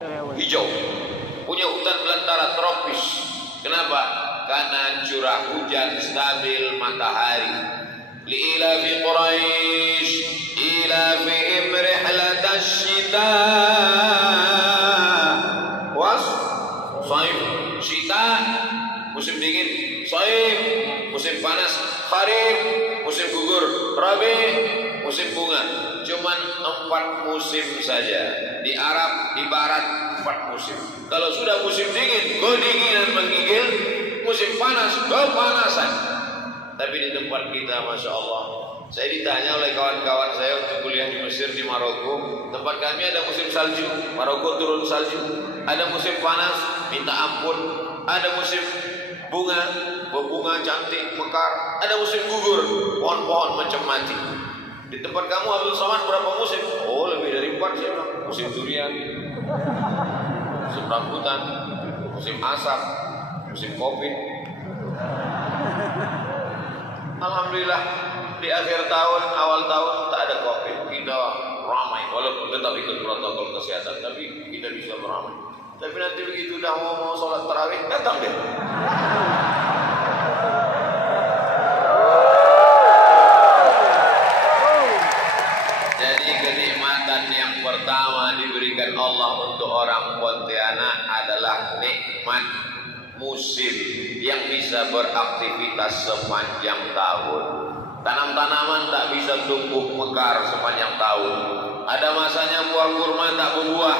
hijau, punya hutan belantara tropis. Kenapa? Karena curah hujan stabil matahari. Li'ilafi Quraisy ilafihim rihlatash shita was shaif. Shita musim dingin, shaif musim panas, kharif musim gugur, rabi musim bunga. Cuman 4 musim saja. Di Arab, di Barat 4 musim. Kalau sudah musim dingin, kedinginan menggigil. Musim panas, kepanasan. Tapi di tempat kita, Masya Allah, saya ditanya oleh kawan-kawan saya untuk kuliah di Mesir, di Maroko. Tempat kami ada musim salju, Maroko turun salju. Ada musim panas, minta ampun. Ada musim bunga, berbunga cantik, mekar. Ada musim gugur, pohon-pohon macam mati. Di tempat kamu Abdul Somad berapa musim? Oh, lebih dari 4 sih. Musim durian, musim rambutan, musim asap, musim kopi. Alhamdulillah di akhir tahun, awal tahun tak ada kopi. Kita ramai, walaupun tetap ikut protokol kesehatan, tapi kita bisa beramai. Tapi nanti begitu dah mau sholat tarawih, datang deh. Jadi kenikmatan yang pertama diberikan Allah untuk orang Pontianak adalah nikmat musim yang bisa beraktivitas sepanjang tahun. Tanam-tanaman tak bisa tumbuh mekar sepanjang tahun. Ada masanya buah kurma tak berbuah.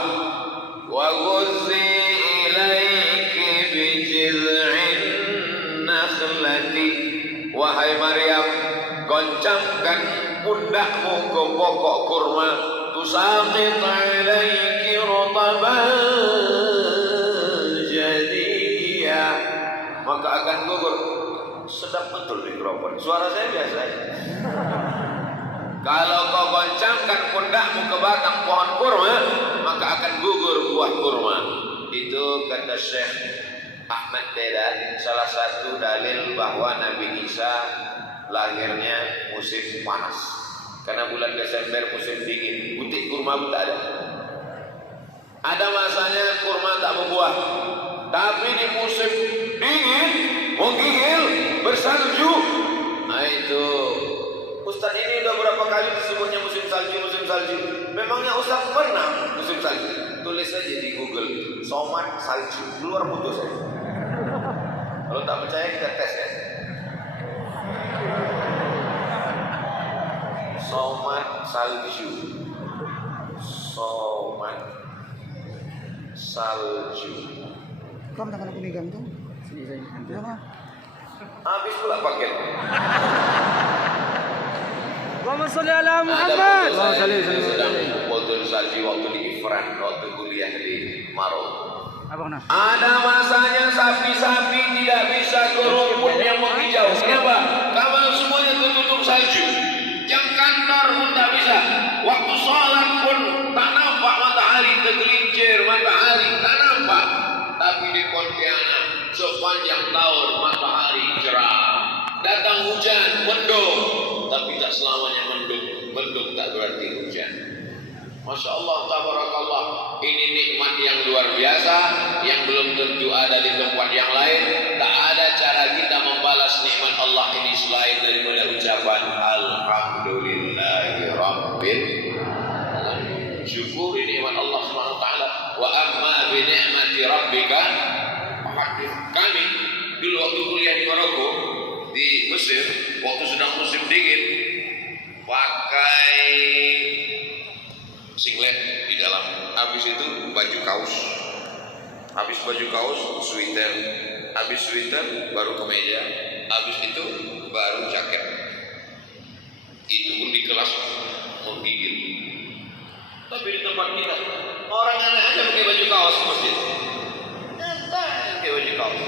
Wa ghuzzi ilaiki bi jiz'in nakhlati. Wahai Maryam, goncangkan pundakmu ke pokok kurma. Tusaqit ilaiki rutaban, maka akan gugur. Sedap betul mikrofon. Suara saya biasa aja. Kalau kau goncangkan pundakmu ke batang pohon kurma, maka akan gugur buah kurma. Itu kata Syekh Ahmad Dedan, salah satu dalil bahwa Nabi Isa lahirnya musim panas. Karena bulan Desember musim dingin, butik kurma pun tak ada. Ada masanya kurma tak berbuah. Tapi di musim dingin, menggigil, bersalju. Nah itu, Ustaz ini udah berapa kali disebutnya musim salju, musim salju. Memangnya Ustaz pernah musim salju? Tulis saja di Google, Somad salju, keluar putus ya. Kalau tak percaya kita tes ya. Somad salju, Somad salju. Kamu tangan aku megang tuh. Sini saya. Kenapa? Habis pula paket. Allahumma sholli ala Muhammad. Saya sedang foto salju waktu di Ifran, waktu kuliah di Maroko. Ada masanya sapi-sapi tidak bisa ke rumput yang menghijau. Kenapa? Karena semuanya tertutup salju. Jam kantor pun tak bisa. Waktu sholat pun tak nampak matahari tergelincir, matahari tak nampak. Tapi di Pontianak sepanjang tahun matahari cerah. Datang hujan, mendung, tapi tak selamanya mendung. Mendung tak berarti hujan. Masya Allah, tabarakallah. Ini nikmat yang luar biasa, yang belum tentu ada di tempat yang lain. Tak ada cara kita membalas nikmat Allah ini selain daripada ucapan Alhamdulillahi Rabbil Alamin. Syukuri nikmat Allah SWT. Wa amma bi ni'mati rabbika fahaddits. Kami dulu waktu kuliah di Maroko, di Mesir, waktu sedang musim dingin, pakai singlet di dalam. Habis itu baju kaos. Habis baju kaos, sweater. Habis sweater baru kemeja. Habis itu baru jaket. Itu pun di kelas menggigil. Tapi di tempat kita orang aneh aja pakai baju kaos masjid. Pakai baju kaos.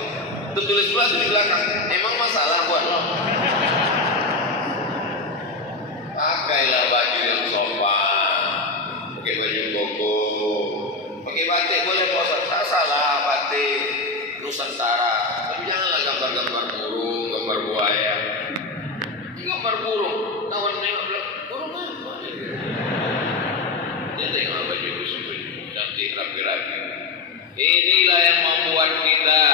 Tertulis pula di belakang. Emang masalah buat lo? Pakailah baju yang sopan. Pakai baju koko. Pakai batik boleh puasa. Tak salah batik Nusantara. Tapi janganlah gambar-gambar burung, gambar buaya. Gambar burung. Kawan nengok burung apa? Dia tengok baju cantik rapi-rapi. Inilah yang membuat kita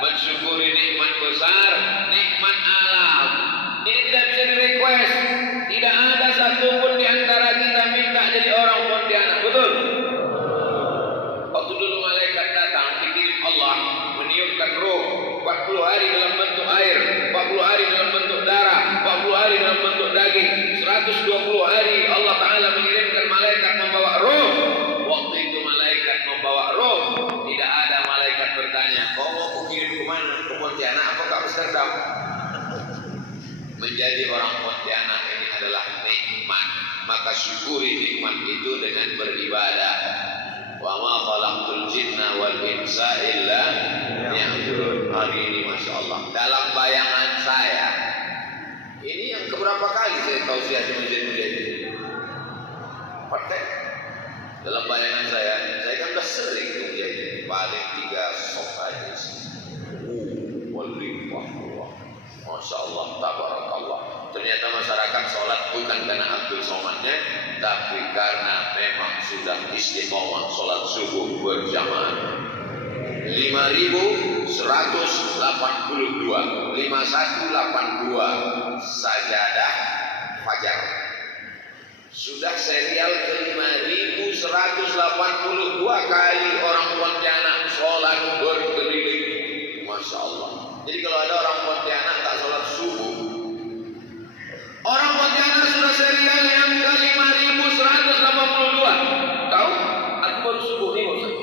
mensyukuri nikmat besar, nikmat alam. Ini tidak bisa di-request. Tidak ada satupun di antara kita minta jadi orang Pontianak. Betul? Waktu dulu malaikat datang, dikirim Allah meniupkan roh 40 hari dalam bentuk air, 40 hari dalam bentuk darah, 40 hari dalam bentuk daging, 120 hari Allah Ta'ala mengirimkan malaikat membawa roh. Waktu itu malaikat membawa roh, tidak ada malaikat bertanya, kau mau kukirim kemana? Ke Pontianak apa ke Amsterdam? Menjadi orang Pontianak ini adalah nikmat, maka syukuri nikmat itu dengan beribadah. Wa ma khalaqtul jinna wal insa illa liya'budun. Hari ini Masya Allah, dalam bayangan saya, ini yang keberapa kali saya tausiah di masjid-masjid ini? Pakai dalam bayangan saya kan sudah sering tausiah ini, paling 3 sok saja. Wallahu Masya Allah, tabarakallah. Ternyata masyarakat sholat bukan karena Abdul Somadnya, tapi karena memang sudah istiqomah sholat subuh berjamaah. 5.182 sajadah fajar. Sudah serial ke 5.182 kali orang Pontianak sholat berkeliling. Masya Allah. Jadi kalau ada orang Pontianak tak sholat subuh, orang Pontianak sudah serial yang ke 5.182. Tahu? Aku baru subuh nih Ustaz.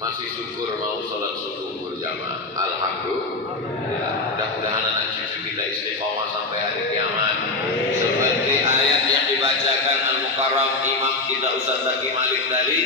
Masih syukur mau sholat subuh berjamaah. Alhamdulillah. Mudah-mudahan anak cucu kita istiqomah sampai hari kiamat. Seperti ayat yang dibacakan Al-Mukarram Imam kita Ustaz Zaki Malik tadi.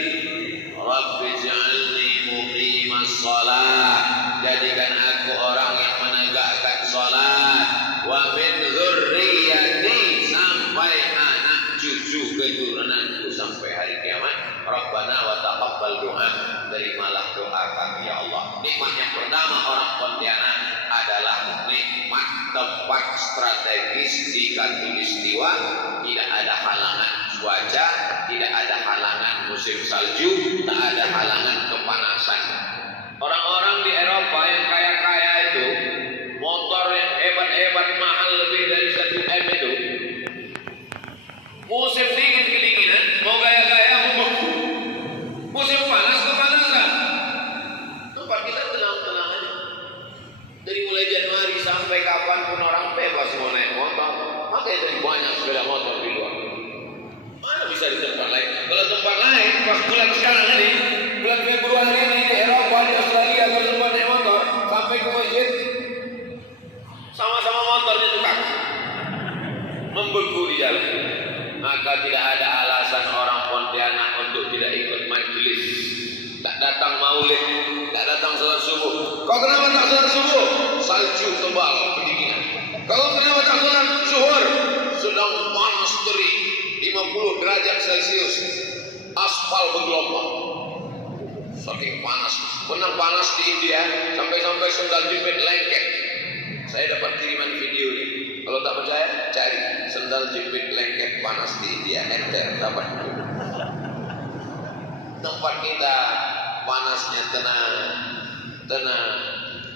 Rabbi ja'alni muqimas shalah. Jadikan aku orang yang menegakkan salat. Wa min dzurriyyati, sampai anak cucu keturunanku sampai hari kiamat. Rabbana wa taqabbal du'a, terimalah doa kami ya Allah. Nikmat yang pertama orang Pontianak adalah nikmat tempat strategis di Katulistiwa. Tidak ada halangan cuaca, tidak ada halangan musim salju, tak ada halangan kepanasan. Orang-orang di Eropa yang kaya-kaya itu, motor yang hebat-hebat mahal lebih dari 1 M itu, musim dingin kedinginan, mau gaya-gaya membeku. Musim panas kepanasan. Tempat kita tenang-tenang aja. Dari mulai Januari sampai kapanpun orang bebas mau naik motor. Makanya dari banyak sepeda motor di luar. Mana bisa di tempat lain? Kalau tempat lain, pas bulan sekarang ini, bulan Februari ini di Eropa, di Australia, kalau tempat naik motor, sampai ke masjid, sama-sama motornya tukang membeku di jalan. Maka tidak ada alasan orang Pontianak untuk tidak ikut majelis, tak datang maulid, tak datang salat subuh. Kau kenapa tak salat subuh? Salju tebal, pendinginan. Kau kenapa tak salat zuhur? Sedang panas terik, 50 derajat Celcius, aspal bergelombang. Saking panas, benar panas di India, sampai-sampai sendal jepit lengket. Saya dapat kiriman videonya. Kalau tak percaya, cari sendal jepit lengket panas di India. Enter, dapat. Tempat kita panasnya tenang.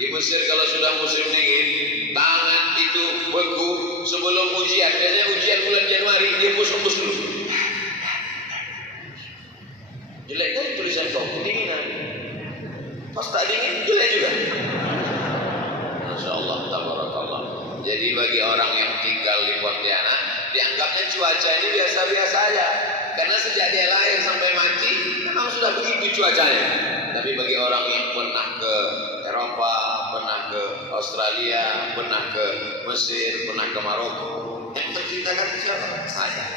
Di Mesir kalau sudah musim dingin, tangan itu beku sebelum ujian. Biasanya ujian bulan Januari, dia hembus dulu. Jelek kan tulisan kau, kedinginan. Pas tak dingin, jelek juga. Masya Allah, tabarakallah. Jadi bagi orang yang tinggal di Pontianak, dianggapnya cuaca ini biasa-biasa aja. Karena sejak dia lahir sampai mati, memang sudah begitu cuacanya. Tapi bagi orang yang pernah ke Eropa, pernah ke Australia, pernah ke Mesir, pernah ke Maroko, yang menceritakan siapa? Saya.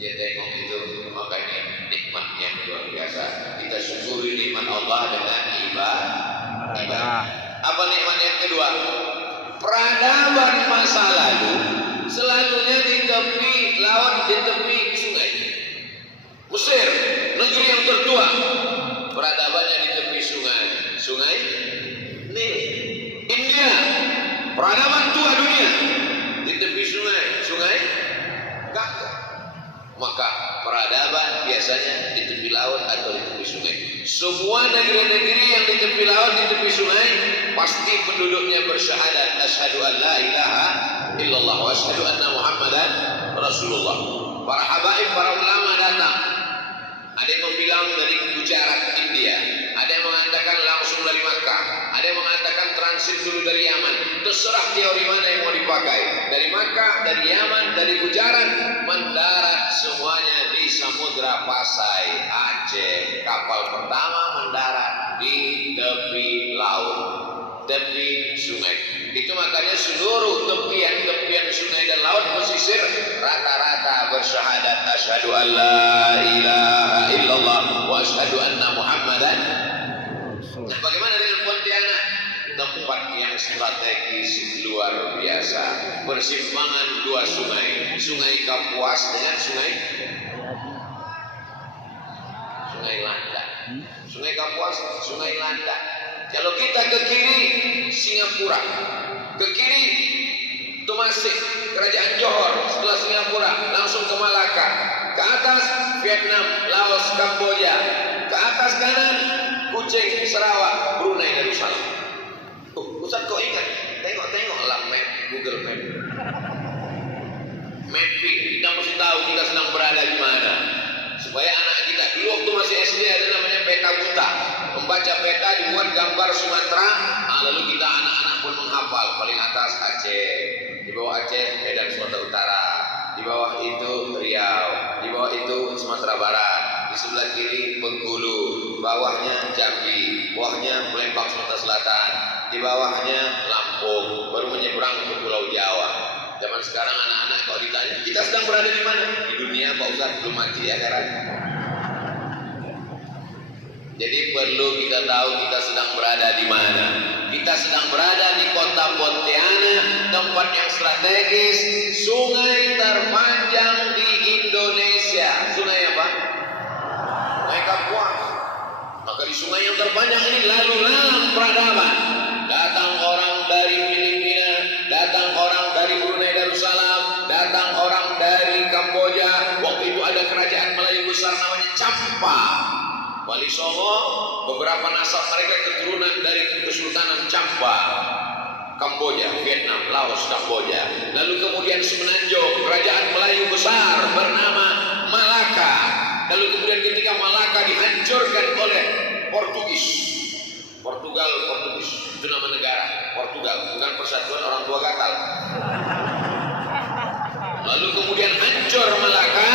Dia tengok itu, makanya nikmatnya luar biasa. Kita syukuri nikmat Allah dengan ibadah. Apa nikmat yang kedua? Peradaban masa lalu selalunya di tepi laut, di tepi sungai. Mesir, negeri yang tertua, peradabannya di tepi sungai Nil. India, peradaban tua dunia, di tepi sungai Gangga. Maka peradaban peradaban biasanya di tepi laut atau di tepi sungai. Semua negeri-negeri yang di tepi laut, di tepi sungai, pasti penduduknya bersyahadat asyhadu an la ilaha illallah wa asyhadu anna Muhammadan Rasulullah. Para habaib, para ulama datang. Ada yang bilang dari Gujarat ke India, ada yang mengatakan langsung dari Makkah, ada yang mengatakan transit dulu dari Yaman. Terserah teori mana yang mau dipakai. Dari Makkah, dari Yaman, dari Gujarat, mendarat semuanya di Samudra Pasai, Aceh. Kapal pertama mendarat di tepi laut, tepi sungai. Itu makanya seluruh tepian sungai dan laut pesisir rata-rata bersyahadat asyhadu an la ilaha illallah wa asyhadu anna Muhammadan. Nah, bagaimana dengan Pontianak? Tempat yang strategis luar biasa, persimpangan dua sungai, Sungai Kapuas dengan Sungai Landak. Sungai Kapuas, Sungai Landak. Kalau kita ke kiri Singapura, ke kiri Temasek, Kerajaan Johor, setelah Singapura langsung ke Malaka, ke atas Vietnam, Laos, Kamboja, ke atas kanan Kuching, Sarawak, Brunei Darussalam. Ustaz kok ingat? Tengoklah map, Google Map. Mapping, kita mesti tahu kita sedang berada di mana. Supaya anak kita, dulu waktu masih SD ada namanya peta buta. Membaca peta dibuat gambar Sumatera, lalu kita anak-anak pun menghafal. Paling atas Aceh, di bawah Aceh Medan Sumatera Utara, di bawah itu Riau, di bawah itu Sumatera Barat, di sebelah kiri Bengkulu, bawahnya Jambi, bawahnya Palembang Sumatera Selatan, di bawahnya Lampung, baru menyeberang ke Pulau Jawa. Zaman sekarang anak-anak kalau ditanya, kita sedang berada di mana? Di dunia Pak Ustaz, belum mati akhirat. Jadi perlu kita tahu kita sedang berada di mana. Kita sedang berada di kota Pontianak, tempat yang strategis, sungai terpanjang di Indonesia. Sungai apa? Sungai Kapuas. Maka di sungai yang terpanjang ini lalu lalang peradaban. Datang orang dari Filipina, datang orang dari Brunei Darussalam, datang orang dari Kamboja. Waktu itu ada kerajaan Melayu besar namanya Champa, Wali Songo. Beberapa nasab mereka keturunan dari Kesultanan Champa, Kamboja, Vietnam, Laos, Kamboja. Lalu kemudian Semenanjung, kerajaan Melayu besar bernama Malaka. Lalu kemudian ketika Malaka dihancurkan oleh Portugis, itu nama negara, Portugal, bukan persatuan orang tua gatal. Lalu kemudian hancur Malaka,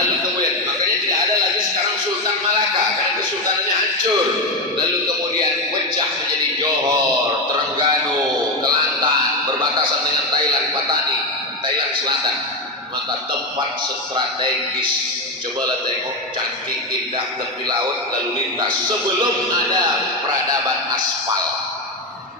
lalu kemudian makanya tidak ada lagi sekarang Sultan Malaka karena kesultanannya hancur. Lalu kemudian pecah menjadi Johor, Terengganu, Kelantan, berbatasan dengan Thailand, Patani, Thailand Selatan. Maka tempat strategis. Cobalah tengok cantik indah tepi laut lalu lintas sebelum ada peradaban aspal.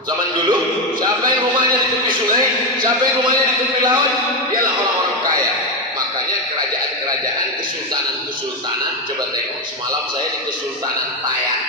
Zaman dulu siapa yang rumahnya di tepi sungai, siapa yang rumahnya di tepi laut, dialah orang-orang kaya. Makanya kerajaan-kerajaan, kesultanan-kesultanan, coba tengok semalam saya di Kesultanan Tayan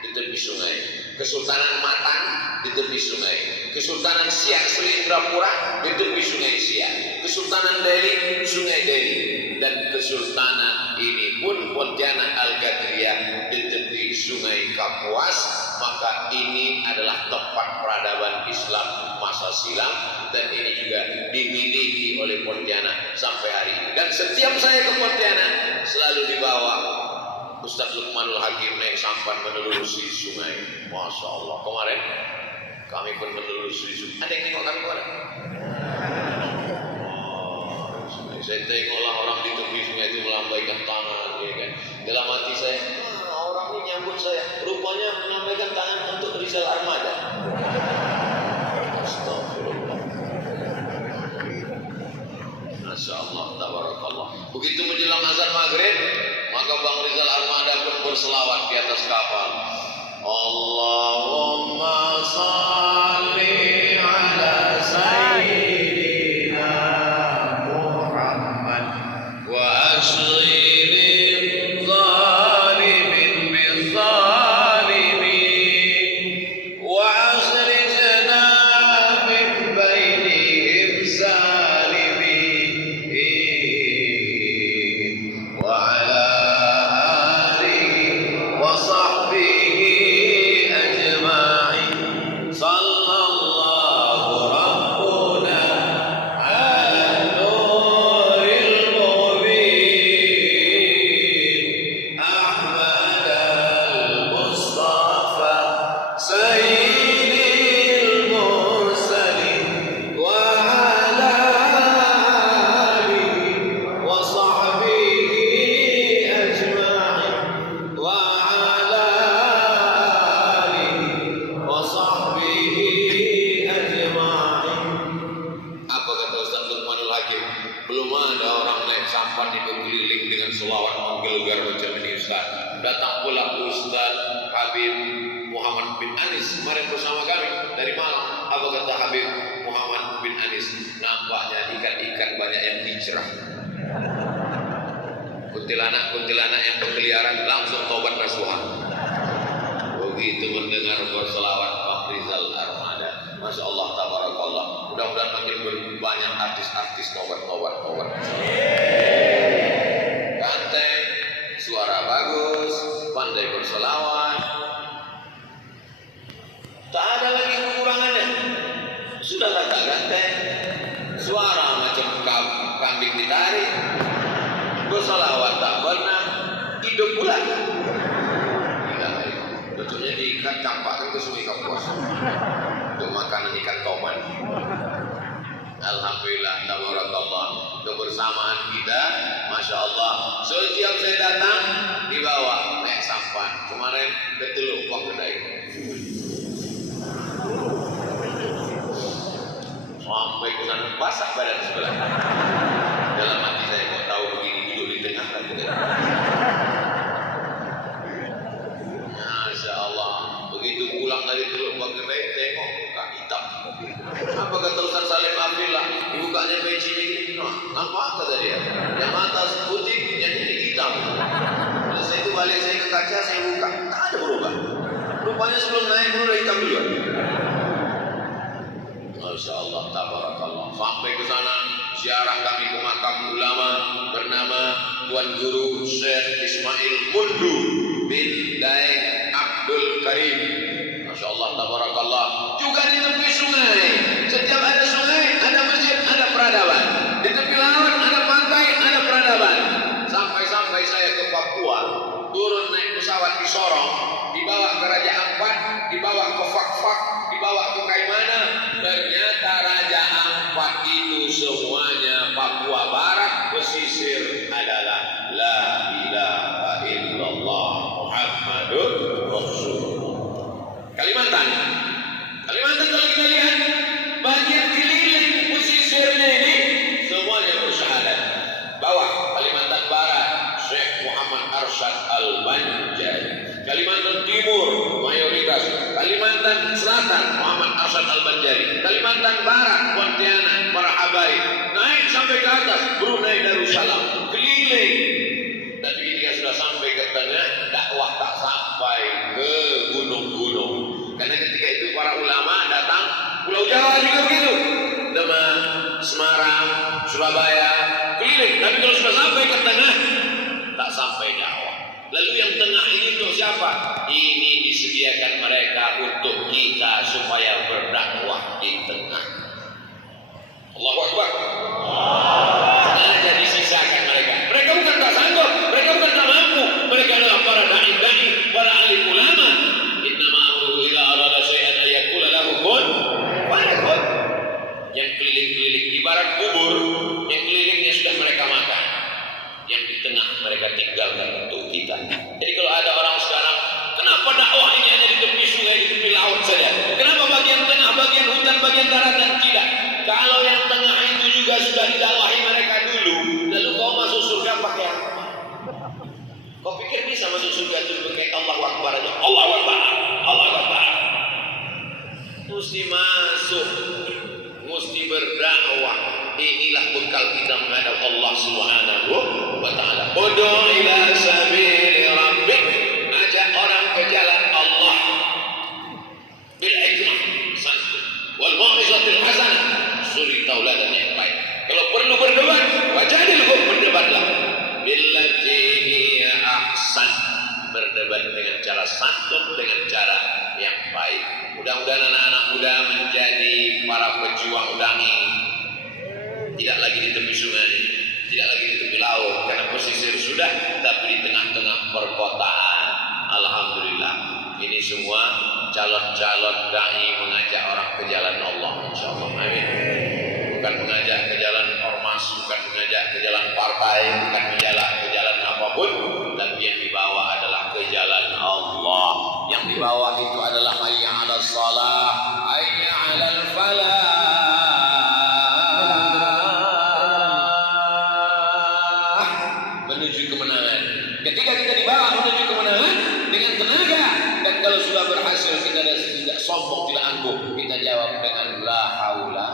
di tepi sungai, Kesultanan Matan di tepi sungai, Kesultanan Siak Sri Indrapura di tepi sungai Siak, Kesultanan Delhi, Sungai Delhi. Dan kesultanan ini pun Pontianak Al-Gadriyah di tepi sungai Kapuas. Maka ini adalah tempat peradaban Islam masa silam, dan ini juga dimiliki oleh Pontianak sampai hari ini. Dan setiap saya ke Pontianak selalu dibawa Ustaz Lukmanul Hakim naik sampan menelusuri sungai. Masya Allah. Kemarin kami pun menelusuri sungai. Ada yang nengok kami kemana? Saya tengoklah orang di tepi sungai itu melambaikan tangan, ya kan? Dalam hati saya, orang ini nyambut saya, rupanya melambaikan tangan untuk Rizal Armada. Astagfirullah. Masya Allah, tabarakallah. Begitu menjelang azan maghrib, maka Bang Rizal Armada pun berselawat di atas kapal. Allahumma salli ala sayyidina Muhammad wa asghiri zalimin bizalimin wa akhrijna min bainihim salimin wa selawat menggelegar macam ini Ustaz. Datang pula Ustaz Habib Muhammad bin Anis kemarin bersama kami dari Malang. Apa kata Habib Muhammad bin Anis? Nampaknya ikan-ikan banyak yang hijrah. Kuntilanak yang berkeliaran langsung taubat nasuha. Begitu mendengar berselawat Pak Rizal Armada, Masya Allah, tabarakallah. Mudah-mudahan makin banyak artis-artis taubat. Ganteng, suara bagus, pandai berselawat. Tak ada lagi kekurangannya. Sudahlah tak ganteng, suara macam kambing ditarik, berselawat tak pernah, hidup pula. Bentuknya diikat, campakkan ke sungai Kapuas untuk makanan ikan toman. Alhamdulillah, tabarakallah, kebersamaan kita, Masya Allah. Setiap saya datang dibawa naik sampan. Kemarin ke Teluk Kedai, sampai ke sana basah badan sebelah. Dalam hati saya, kok tahu begini duduk di tengah lagi. Masya Allah. Begitu pulang dari Teluk Kedai, tengok muka hitam. Apa kata Ustaz Salim Abdillah? Dibukanya pecinya gini. Apa kata dia? Yang atas putih, yang ini hitam. Terus saya itu balik saya ke kaca, saya buka, tak ada berubah. Rupanya sebelum naik pun udah hitam dulu. Masya Allah, tabarakallah. Sampai ke sana, ziarah kami ke makam ulama bernama Tuan Guru Syekh Ismail Mundu bin Daeng Abdul Karim. Masya Allah, tabarakallah. Juga di tepi sungai. Setiap ada sungai, ada masjid, ada peradaban. Di tepi laut, ada pantai, ada peradaban. Sampai-sampai saya ke Papua, turun naik pesawat di Sorong, dibawa ke Raja Ampat, dibawa ke Fak-Fak, dibawa ke Kaimana. Ternyata Raja Ampat itu semuanya Papua Barat, pesisir adalah La ilaha illallah Muhammadur Rasulullah. Kalimantan kalau kita lihat bagian keliling pesisirnya ini semuanya bersyahadat. Bawah Kalimantan Barat Syekh Muhammad Arsyad Al-Banjari, Kalimantan Timur mayoritas, Kalimantan Selatan Muhammad Arsyad Al-Banjari, Kalimantan Barat Pontianak para habaib, naik sampai ke atas Brunei Darussalam, keliling. Tapi ketika sudah sampai ke tengah, dakwah tak sampai ke gunung-gunung. Karena ketika itu para ulama datang, Pulau Jawa juga begitu, Demak, Semarang, Surabaya, keliling. Tapi kalau sudah sampai ke tengah, tak sampai dakwah. Lalu yang tengah ini untuk siapa? Ini disediakan mereka untuk kita supaya berdakwah di tengah. Allahu Akbar. Sengaja disisakan mereka. Mereka bukan tak sanggup, mereka bukan tak mampu. Mereka adalah para da'i, para alim ulama. Innama amruhu idza arada syai'an an yaqula lahu kun fayakun. Yang keliling-keliling ibarat kubur, yang kelilingnya sudah mereka makan, yang di tengah mereka tinggalkan untuk kita. Jadi kalau ada orang sekarang, kenapa dakwah ini hanya di tepi sungai, di tepi laut saja? Kenapa bagian tengah, bagian hutan, bagian daratan tidak? Kalau yang tengah itu juga sudah didakwahi mereka dulu, lalu kau masuk surga pakai apa? Kau pikir bisa masuk surga itu pakai Allahu Akbar aja? Allahu Akbar, Allahu Akbar. Mesti masuk, mesti berdakwah. Inilah bekal kita menghadap Allah Subhanahu wa Ta'ala. Ud'u ila sabili rabbik, ajak orang ke jalan Allah bil hikmah, santun, wal mau'izatil hasanah, suri tauladan yang baik. Kalau perlu berdebat, wajadilhum, berdebatlah. Billati hiya ahsan, berdebat dengan cara santun, dengan cara yang baik. Mudah-mudahan anak-anak muda menjadi para pejuang dai. Tidak lagi di tepi sungai, tidak lagi di tepi laut, karena pesisir sudah, tapi di tengah-tengah perkotaan. Alhamdulillah, ini semua calon-calon dai mengajak orang ke jalan Allah, insyaallah. Amin. Bukan mengajak ke jalan ormas, bukan mengajak ke jalan partai, bukan mengajak ke jalan apapun, tapi yang dibawa adalah ke jalan Allah. Yang dibawa itu adalah hayya 'alas shalah, hayya 'alal falah. Menuju kemenangan. iman. Ketika kita dibawa menuju kemenangan dengan tenaga, dan kalau sudah berhasil kita tidak sombong, tidak angkuh, kita jawab dengan la haula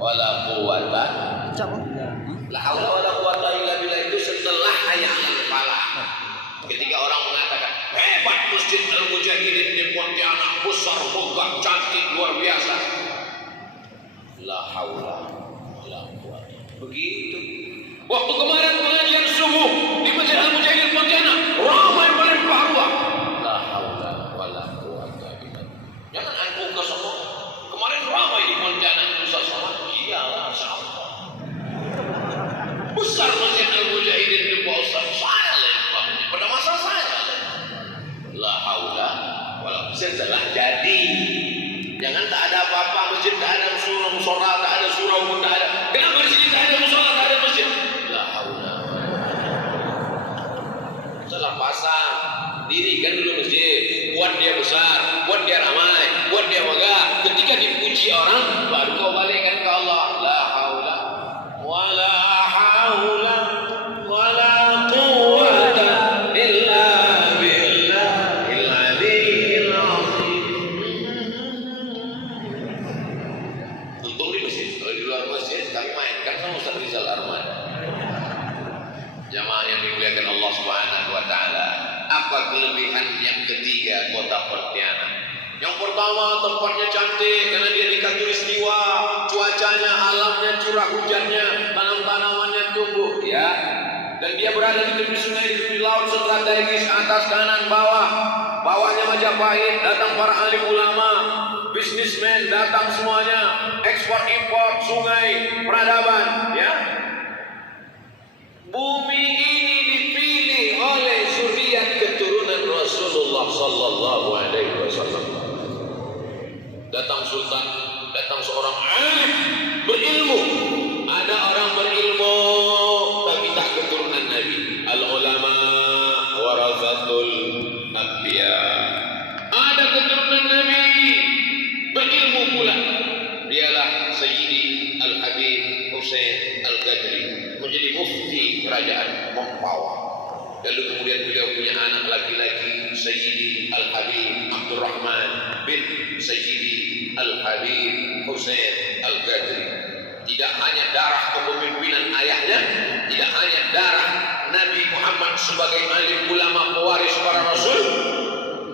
wala quwata. La haula wala quwata illa billah itu setelah hayya 'alal falah. Ketika orang mengatakan hebat Masjid Al-Mujahidin di Pontianak, besar, megah, cantik, luar biasa. La haula wala quwata. Begitu. Waktu kemarin pengajian subuh di Masjid Al-Mujahidin Pontianak, ramai melimpah ruah. La haula wala quwata illa billah. Jangan angkuh ke semua. Kemarin ramai di Pontianak Ustaz Somad. Iyalah, sama. Besar Masjid Al-Mujahidin di bawah Ustaz. Saya lempar. Pada masa saya. La haula wala quwata. Setelah jadi. Jangan tak ada apa-apa, masjid tak ada musola, tak ada surau pun tak ada. Kenapa di sini tak ada musola, tak ada masjid? La haula. Salah pasang, dirikan dulu masjid, buat dia besar, buat dia ramai, buat dia megah. Ketika dipuji orang, baru kau balikkan ke Allah. La haula wala haula wala quwwata illa billahil aliyyil azim. Untung di masjid, kalau di luar masjid kami mainkan sama Ustaz Rizal Arman. Jamaah yang dimuliakan Allah Subhanahu wa taala. Apa kelebihan yang ketiga kota Pontianak? Yang pertama, tempatnya cantik karena dia di khatulistiwa, cuacanya, alamnya, curah hujannya, tanam-tanamannya tumbuh, ya. Dan dia berada di tepi sungai, di tepi laut, strategis, atas, kanan, bawah. Bawahnya Majapahit, datang para alim ulama, bisnismen, datang semuanya, ekspor impor, sungai, peradaban, ya. Bumi ini dipilih oleh zuriat keturunan Rasulullah sallallahu alaihi wasallam. Datang sultan, datang seorang alim berilmu. Ada orang berilmu tapi tak keturunan Nabi. Al ulama warasatul anbiya. Ada keturunan Nabi berilmu pula. Dialah Sayyidi Al Habib Husain Al Ghadri, menjadi mufti kerajaan Mempawah. Lalu kemudian beliau punya anak laki-laki Sayyidi Al Habib Abdurrahman bin Sayyidi Al Habib Husain Al Ghadri. Tidak hanya darah kepemimpinan ayahnya, tidak hanya darah Nabi Muhammad sebagai alim ulama pewaris para rasul,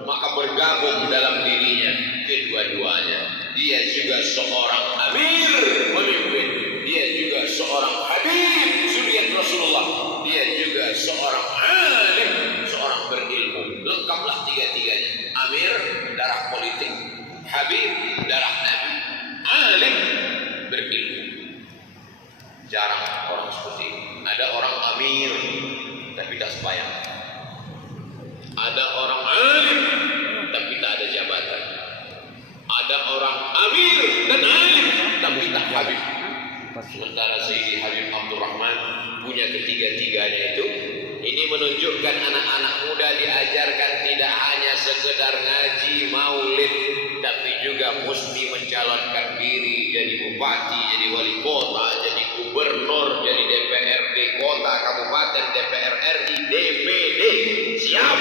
maka bergabung dalam dirinya kedua-duanya. Dia juga seorang amir pemimpin, dia juga seorang habib zuriat Rasulullah, dia juga seorang alim, seorang berilmu. Lengkaplah tiga-tiganya. Amir darah politik, habib darah Nabi, alim berilmu. Jarang orang seperti ini. Ada orang amir tapi tak sembahyang. Ada orang alim tapi tak ada jabatan. Ada orang amir dan alim tapi tak habib. Sementara Sayyidi Habib Abdurrahman punya ketiga-tiganya itu. Ini menunjukkan anak-anak muda diajarkan tidak hanya sekedar ngaji maulid, tapi juga mesti mencalonkan diri jadi bupati, jadi wali kota, jadi gubernur, jadi DPRD kota, kabupaten, DPR RI, DPD. Siap?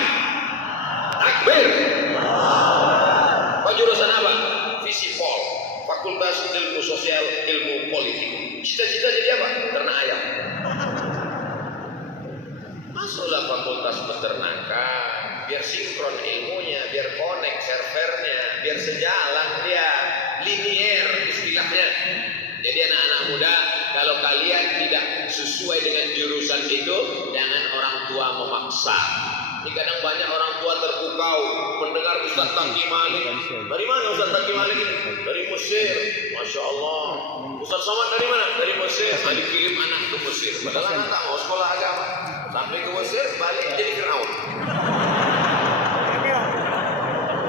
Takbir. Pak jurusan apa? Visipol, Fakultas Ilmu Sosial Ilmu Politik. Cita-cita jadi apa? Ternak ayam. Masuklah fakultas peternakan, biar sinkron ilmunya, biar connect servernya, biar sejalan dia, linier istilahnya. Jadi anak-anak muda, kalau kalian tidak sesuai dengan jurusan itu, jangan orang tua memaksa. Ini kadang banyak orang tua terpukau mendengar Ustaz Taki Malik. Dari mana Ustaz Taki Malik ini? Dari Mesir. Masya Allah. Ustaz Somad dari mana? Dari Mesir. Tadi kirim anak ke Mesir. Padahal anak tak mau sekolah agama. Sampai ke Mesir, balik jadi Fir'aun.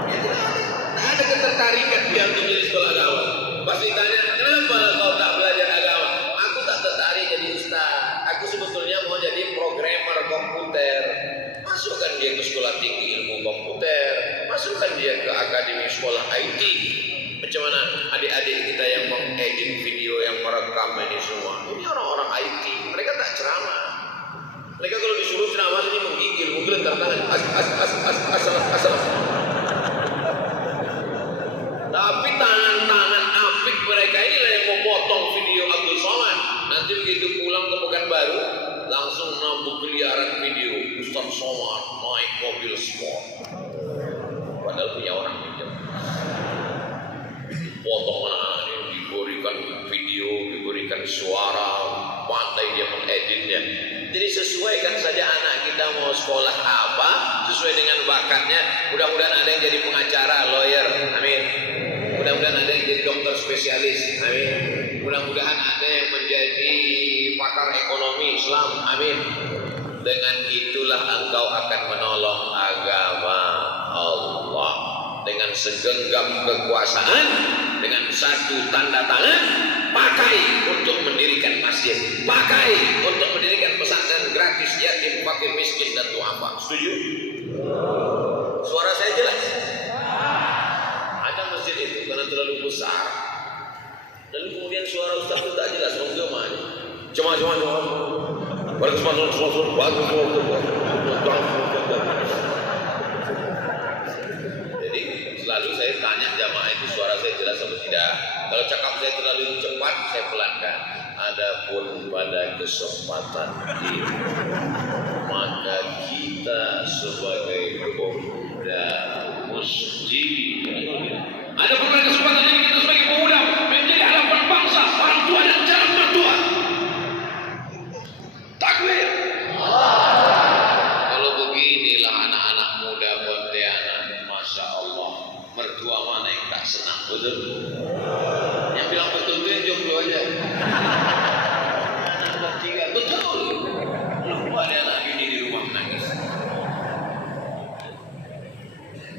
Ya tidak ada ketertarikan dia untuk jadi sekolah agama. Pasti tanya, kenapa kau tak belajar agama? Aku tak tertarik jadi ustaz. Aku sebetulnya mau jadi programmer komputer. Masukkan dia ke sekolah tinggi ilmu komputer, masukkan dia ke akademi sekolah IT. Macam mana adik-adik kita yang mengedit video, yang merekam ini semua? Ini orang-orang IT, mereka tak ceramah. Mereka kalau disuruh ceramah ini menggigil, menggelentar tangan. Asal. Tapi tangan-tangan apik mereka inilah yang memotong video Abdul Somad. Nanti begitu pulang ke Pekanbaru, langsung nambah miliaran video Ustaz Somad naik mobil sport. Padahal punya orang pinjam. Potong mana ini, diberikan video, diberikan suara, pandai dia mengeditnya. Jadi sesuaikan saja anak kita mau sekolah apa, sesuai dengan bakatnya. Mudah-mudahan ada yang jadi pengacara, lawyer, amin. Mudah-mudahan ada yang jadi dokter spesialis, amin. Mudah-mudahan ada yang menjadi pakar ekonomi Islam, amin. Dengan itulah engkau akan menolong agama Allah. Dengan segenggam kekuasaan, dengan satu tanda tangan, pakai untuk mendirikan masjid, pakai untuk mendirikan pesantren gratis yatim, fakir, miskin dan duafa. Setuju? Suara saya jelas? Ada masjid itu karena terlalu besar, lalu kemudian suara ustaz itu tak jelas. Cuma. Jadi selalu saya tanya jamaah itu suara saya jelas atau tidak. Kalau cakap saya terlalu cepat, saya pelankan. Adapun pada kesempatan ini, maka kita sebagai pemuda masjid, adapun pada kesempatan ini kita sebagai pemuda menjadi harapan bangsa, orang tua dan calon mertua. Takbir. Kalau beginilah anak-anak muda Pontianak, masya Allah, mertua mana yang tak senang, betul? Yang bilang betul itu yang jomblo aja. Anak tiga, betul. Lupa ada anak ini di rumah menangis.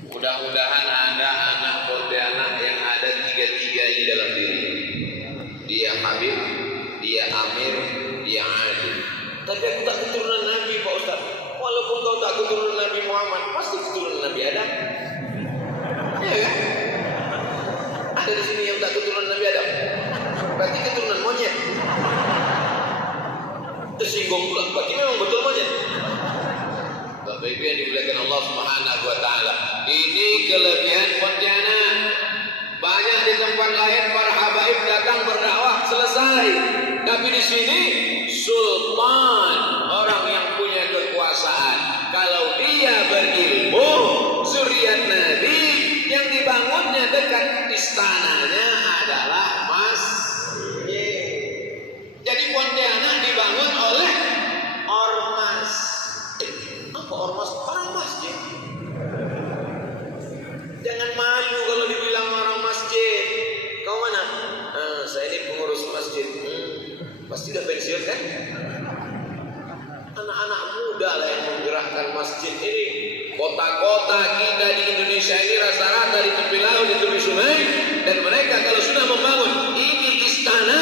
Mudah-mudahan ada anak Pontianak yang ada tiga-tiga ini dalam diri. Dia Habib, dia Amir, dia Adil. Tapi aku tak keturunan Nabi, Pak Ustaz. Walaupun kau tak keturunan Nabi Muhammad, pasti keturunan Nabi Adam. Iya kan? Ada di sini yang tak keturunan Nabi Adam. Berarti keturunan monyet. Tersinggung pula. Berarti memang betul monyet. Bapak Ibu yang dimuliakan Allah Subhanahu wa taala. Ini kelebihan Pontianak. Banyak di tempat lain para habaib datang berdakwah selesai. Tapi di sini sultan, orang yang punya kekuasaan. Kalau dia berilmu, zuriat Nabi yang dibangunnya dekat istananya adalah masjid. Jadi Pontianak dibangun oleh ormas. Apa ormas? Orang masjid. Jangan malu kalau dibilang orang masjid. Kau mana? Saya ini pengurus masjid. Pasti udah pensiun kan? Anak-anak muda lah yang menggerakkan masjid ini. Kota-kota kita di Indonesia ini rata-rata di tepi laut, di tepi sungai, dan mereka kalau sudah membangun ini istana,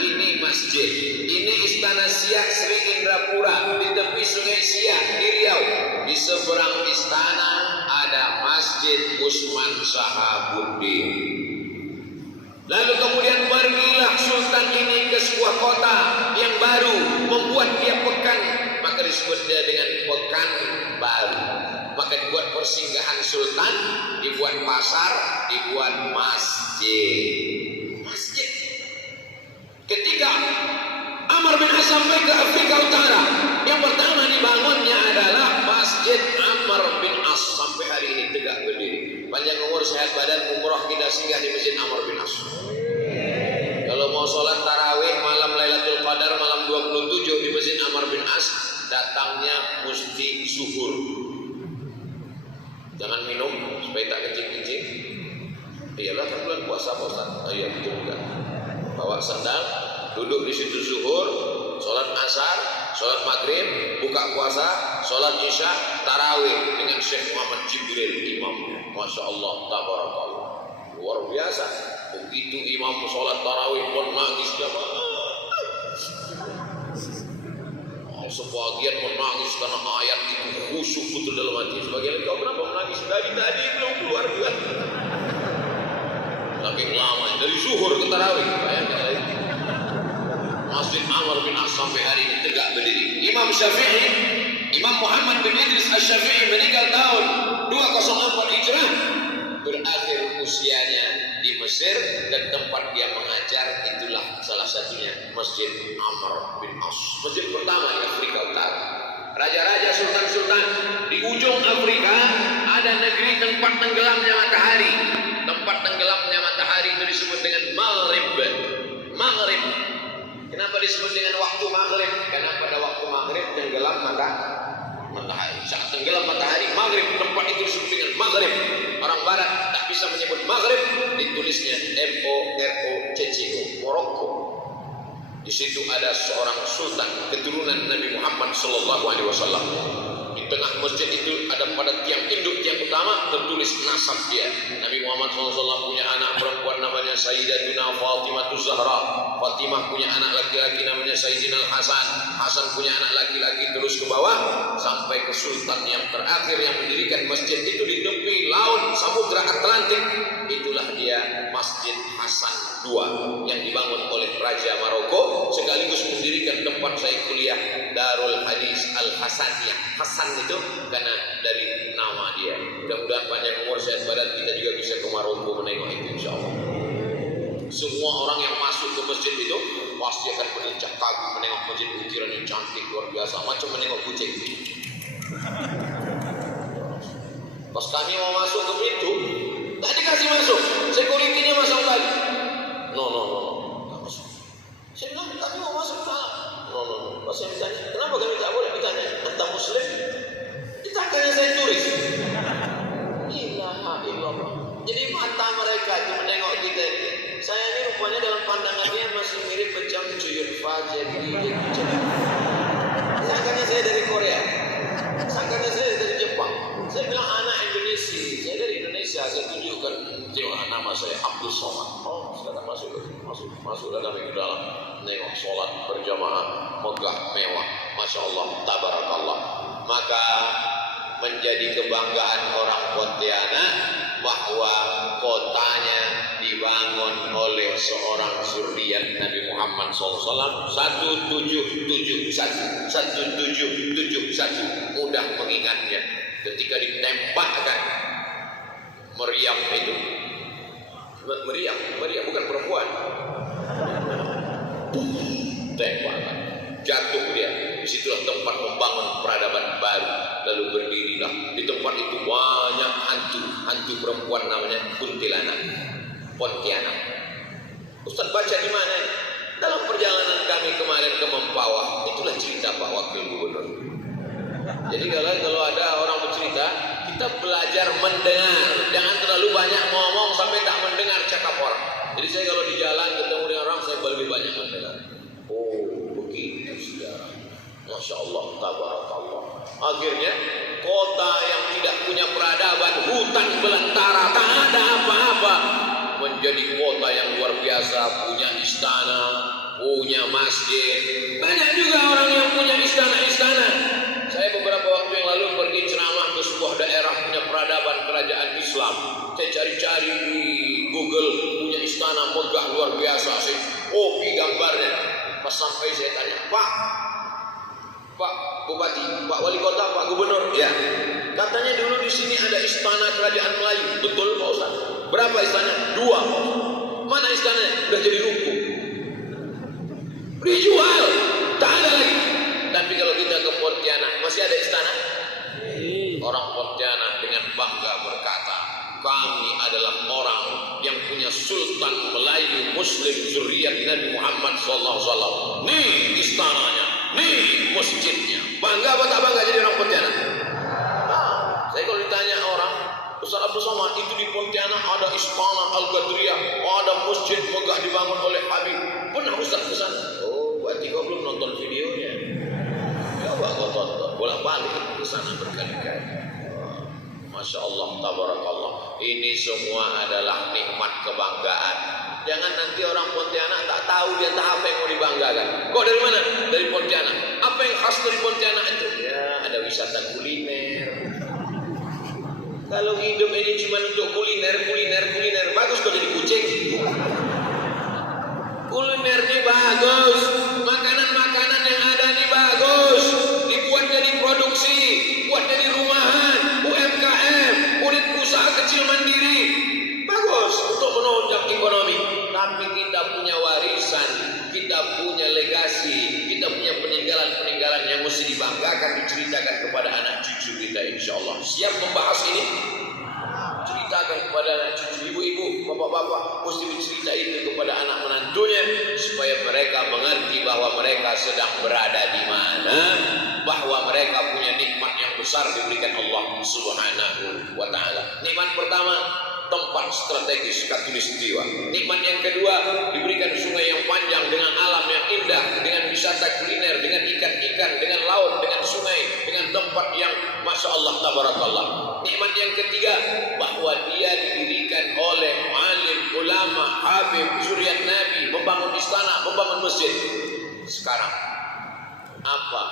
ini masjid. Ini istana Siak Sri Indrapura di tepi sungai Siak di Riau. Di seberang istana ada Masjid Usman Sahabuddin. Lalu kemudian pergilah sultan ini ke sebuah kota yang baru, membuat dia pekan, maka disebut dia dengan pekan baru. Maka dibuat persinggahan sultan, dibuat pasar, dibuat masjid. Masjid. Ketika Amr bin As sampai ke Afrika Utara, yang pertama dibangunnya adalah Masjid Amr bin As. Sampai hari ini tegak berdiri. Panjang umur, sehat badan, umroh kita singgah di Masjid Amr bin As. Kalau mau sholat tarawih malam Lailatul Qadar malam 27 di Masjid Amr bin As, datangnya mesti zuhur. Jangan minum supaya tak kencing-kencing. Iyalah kan bulan puasa Pak Ustaz. Iya betul juga. Bawa sandal, duduk di situ zuhur, sholat asar, sholat maghrib, buka puasa, sholat isya, tarawih dengan Syekh Muhammad Jibril imam. Masya Allah, tabarakallah. Luar biasa. Begitu imam sholat tarawih pun nangis jamaah. Sebagian menangis karena ayat itu khusyuk betul dalam hati. Sebagian kau kenapa menangis? Dari tadi belum keluar juga. Saking lama dari zuhur ke tarawih. Masjid Amr bin As sampai hari ini tegak berdiri. Imam Syafi'i, Imam Muhammad bin Idris Asy-Syafi'i meninggal tahun 204 Hijrah. Berakhir usianya di Mesir dan tempat dia mengajar itulah salah satunya Masjid Amr bin As. Masjid pertama di Afrika Utara. Raja-raja, sultan-sultan di ujung Afrika ada negeri tempat tenggelamnya matahari. Tempat tenggelamnya matahari itu disebut dengan Maghrib. Maghrib. Kenapa disebut dengan waktu Maghrib? Karena pada waktu Maghrib tenggelam matahari. Saat tenggelam matahari, Maghrib, tempat itu disebut dengan Maghrib. Orang Barat tak bisa menyebut Maghrib, ditulisnya M-O-R-O-C-C-O, Morocco. Di situ ada seorang sultan keturunan Nabi Muhammad sallallahu alaihi wasallam. Di tengah masjid itu ada pada tiang induk tiang utama tertulis nasab dia. Nabi Muhammad SAW punya anak perempuan namanya Sayyidatuna Fatimah Zahra. Fatimah punya anak laki-laki namanya Sayyidina Hasan. Hasan punya anak laki-laki, terus ke bawah sampai ke sultan yang terakhir yang mendirikan masjid itu di tepi laut Samudra Atlantik. Itulah dia Masjid Hasan II yang dibangun oleh Raja Maroko sekaligus mendirikan tempat saya kuliah Darul Hadis Al-Hasaniyah. Hasan itu karena dari nama dia. Mudah-mudahan panjang umur sehat badan kita juga bisa ke Maroko menengok itu insyaallah. Semua orang yang masuk ke masjid itu pasti akan berincak kaki menengok masjid, ukiran yang cantik luar biasa macam menengok kucing. Pas kami mau masuk ke pintu, tak dikasih masuk. Security-nya masuk tadi. No, tak masuk. Saya bilang, kami mau masuk tak? No. Pas saya ditanya, kenapa kami tak boleh ditanya? Anda Muslim? Ditanya saya turis. Ilaha illallah. Jadi mata mereka itu menengok kita ini. Saya ini rupanya dalam pandangannya masih mirip macam Juyun Fajar. Sangkanya saya dari Korea. Sangkanya saya dari Jepang. Saya bilang anak Indonesia. Saya dari Indonesia. Saya tunjukkan nama saya Abdul Somad. Oh, silakan masuk dalam ke dalam. Nengok sholat berjamaah megah mewah. Masya Allah, tabarakallah. Maka menjadi kebanggaan orang Pontianak bahwa kotanya dibangun oleh seorang zuriat Nabi Muhammad SAW 1771. Mudah mengingatnya ketika ditembakkan meriam itu. Meriam bukan perempuan. Tembakan, jatuh dia. Disitulah tempat membangun peradaban baru. Lalu berdirilah di tempat itu banyak hantu perempuan namanya Kuntilanak, Pontianak. Ustaz baca di mana? Dalam perjalanan kami kemarin ke Mempawah, itulah cerita Pak Wakil Gubernur. Jadi kalau ada orang bercerita, kita belajar mendengar, jangan terlalu banyak ngomong sampai tak mendengar cakap orang. Jadi saya kalau di jalan ketemu dengan orang, saya lebih banyak mendengar. Oh, begitu sejarah. Masya Allah, tabarakallah. Akhirnya kota yang tidak punya peradaban, hutan belantara, tak ada apa-apa, menjadi kota yang luar biasa, punya istana, punya masjid. Banyak juga orang yang punya istana-istana. Saya beberapa waktu yang lalu pergi ceramah ke sebuah daerah punya peradaban kerajaan Islam. Saya cari-cari di Google, punya istana megah luar biasa. Saya copy gambarnya. Pas sampai saya tanya, Pak Bupati, Pak Wali Kota, Pak Gubernur, ya. Katanya dulu di sini ada istana kerajaan Melayu. Betul Pak Ustaz? Berapa istana? 2. Mana istananya? Udah jadi ruko. Dijual. Tak ada lagi. Tapi kalau kita ke Pontianak, masih ada istana? Orang Pontianak dengan bangga berkata, kami adalah orang yang punya Sultan Melayu Muslim zuriat Nabi Muhammad SAW. Nih istananya, nih masjidnya. Bangga apa tak bangga jadi orang Pontianak? Saya kalau ditanya orang, Ustaz Abdul Somad, itu di Pontianak ada istana Al-Qadriyah, ada masjid megah dibangun oleh Habib. Pernah Ustaz ke sana? Oh, berarti kau belum nonton videonya. Coba kau tonton, bolak-balik ke sana berkali-kali. Masya Allah, tabarakallah. Ini semua adalah nikmat kebanggaan. Jangan nanti orang Pontianak tak tahu dia tak apa yang mau dibanggakan. Kok dari mana? Dari Pontianak. Apa yang khas dari Pontianak itu? Ya, ada wisata kuliner. Kalau hidup ini cuma untuk kuliner, bagus kok jadi kucing. Kuliner ini bagus. kita insyaallah. Siap membahas ini? Ceritakan kepada cucu ibu-ibu, bapak-bapak, mesti bercerita itu kepada anak menantunya supaya mereka mengerti bahwa mereka sedang berada di mana, bahwa mereka punya nikmat yang besar diberikan Allah Subhanahu wa taala. Nikmat pertama, tempat strategis Katulistiwa. Nikmat yang kedua, diberikan sungai yang panjang dengan alam yang indah, dengan wisata kuliner, dengan ikan-ikan, dengan laut, dengan sungai, dengan tempat yang masya Allah tabarakallah. Nikmat yang ketiga, bahwa dia didirikan oleh alim, ulama, habib, zuriat Nabi, membangun istana, membangun masjid. Sekarang apa?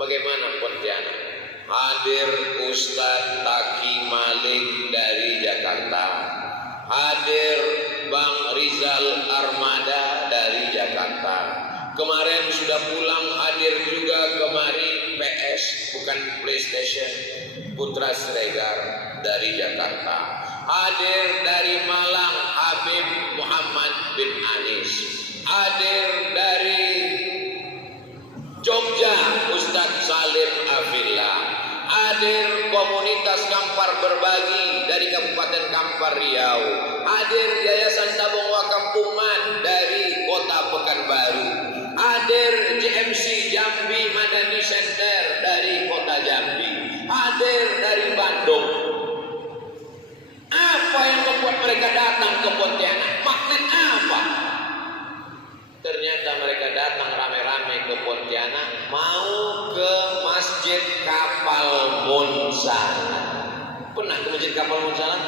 Bagaimana Pontianak? Hadir Ustadz Taki Malik dari Jakarta, hadir Bang Rizal Armada dari Jakarta. Kemarin sudah pulang, hadir juga kemari PS, bukan PlayStation, Putra Siregar dari Jakarta. Hadir dari Malang Habib Muhammad bin Anis. Hadir dari Jogja Ustadz Salim Afillah. Hadir komunitas Kampar Berbagi dari Kabupaten Kampar Riau. Hadir Yayasan Tabung Wakaf Umat dari Kota Pekanbaru. Hadir JMC Jambi Madani Center dari Kota Jambi. Hadir dari Bandung. Apa yang membuat mereka datang ke Pontianak? Magnet apa? Ternyata mereka datang rame-rame ke Pontianak mau ke Masjid Kapal Monsala. Pernah ke Masjid Kapal Monsala?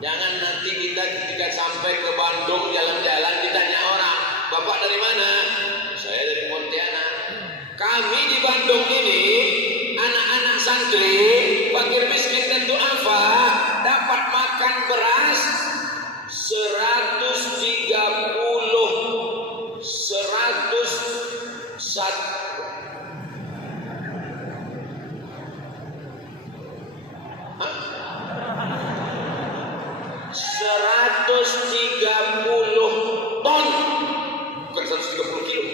Jangan nanti kita ketika sampai ke Bandung jalan-jalan ditanya orang, Bapak dari mana? Saya dari Pontianak. Kami di Bandung ini anak-anak santri, fakir miskin dan duafa dapat makan beras 130 ton, bukan 130 kilo,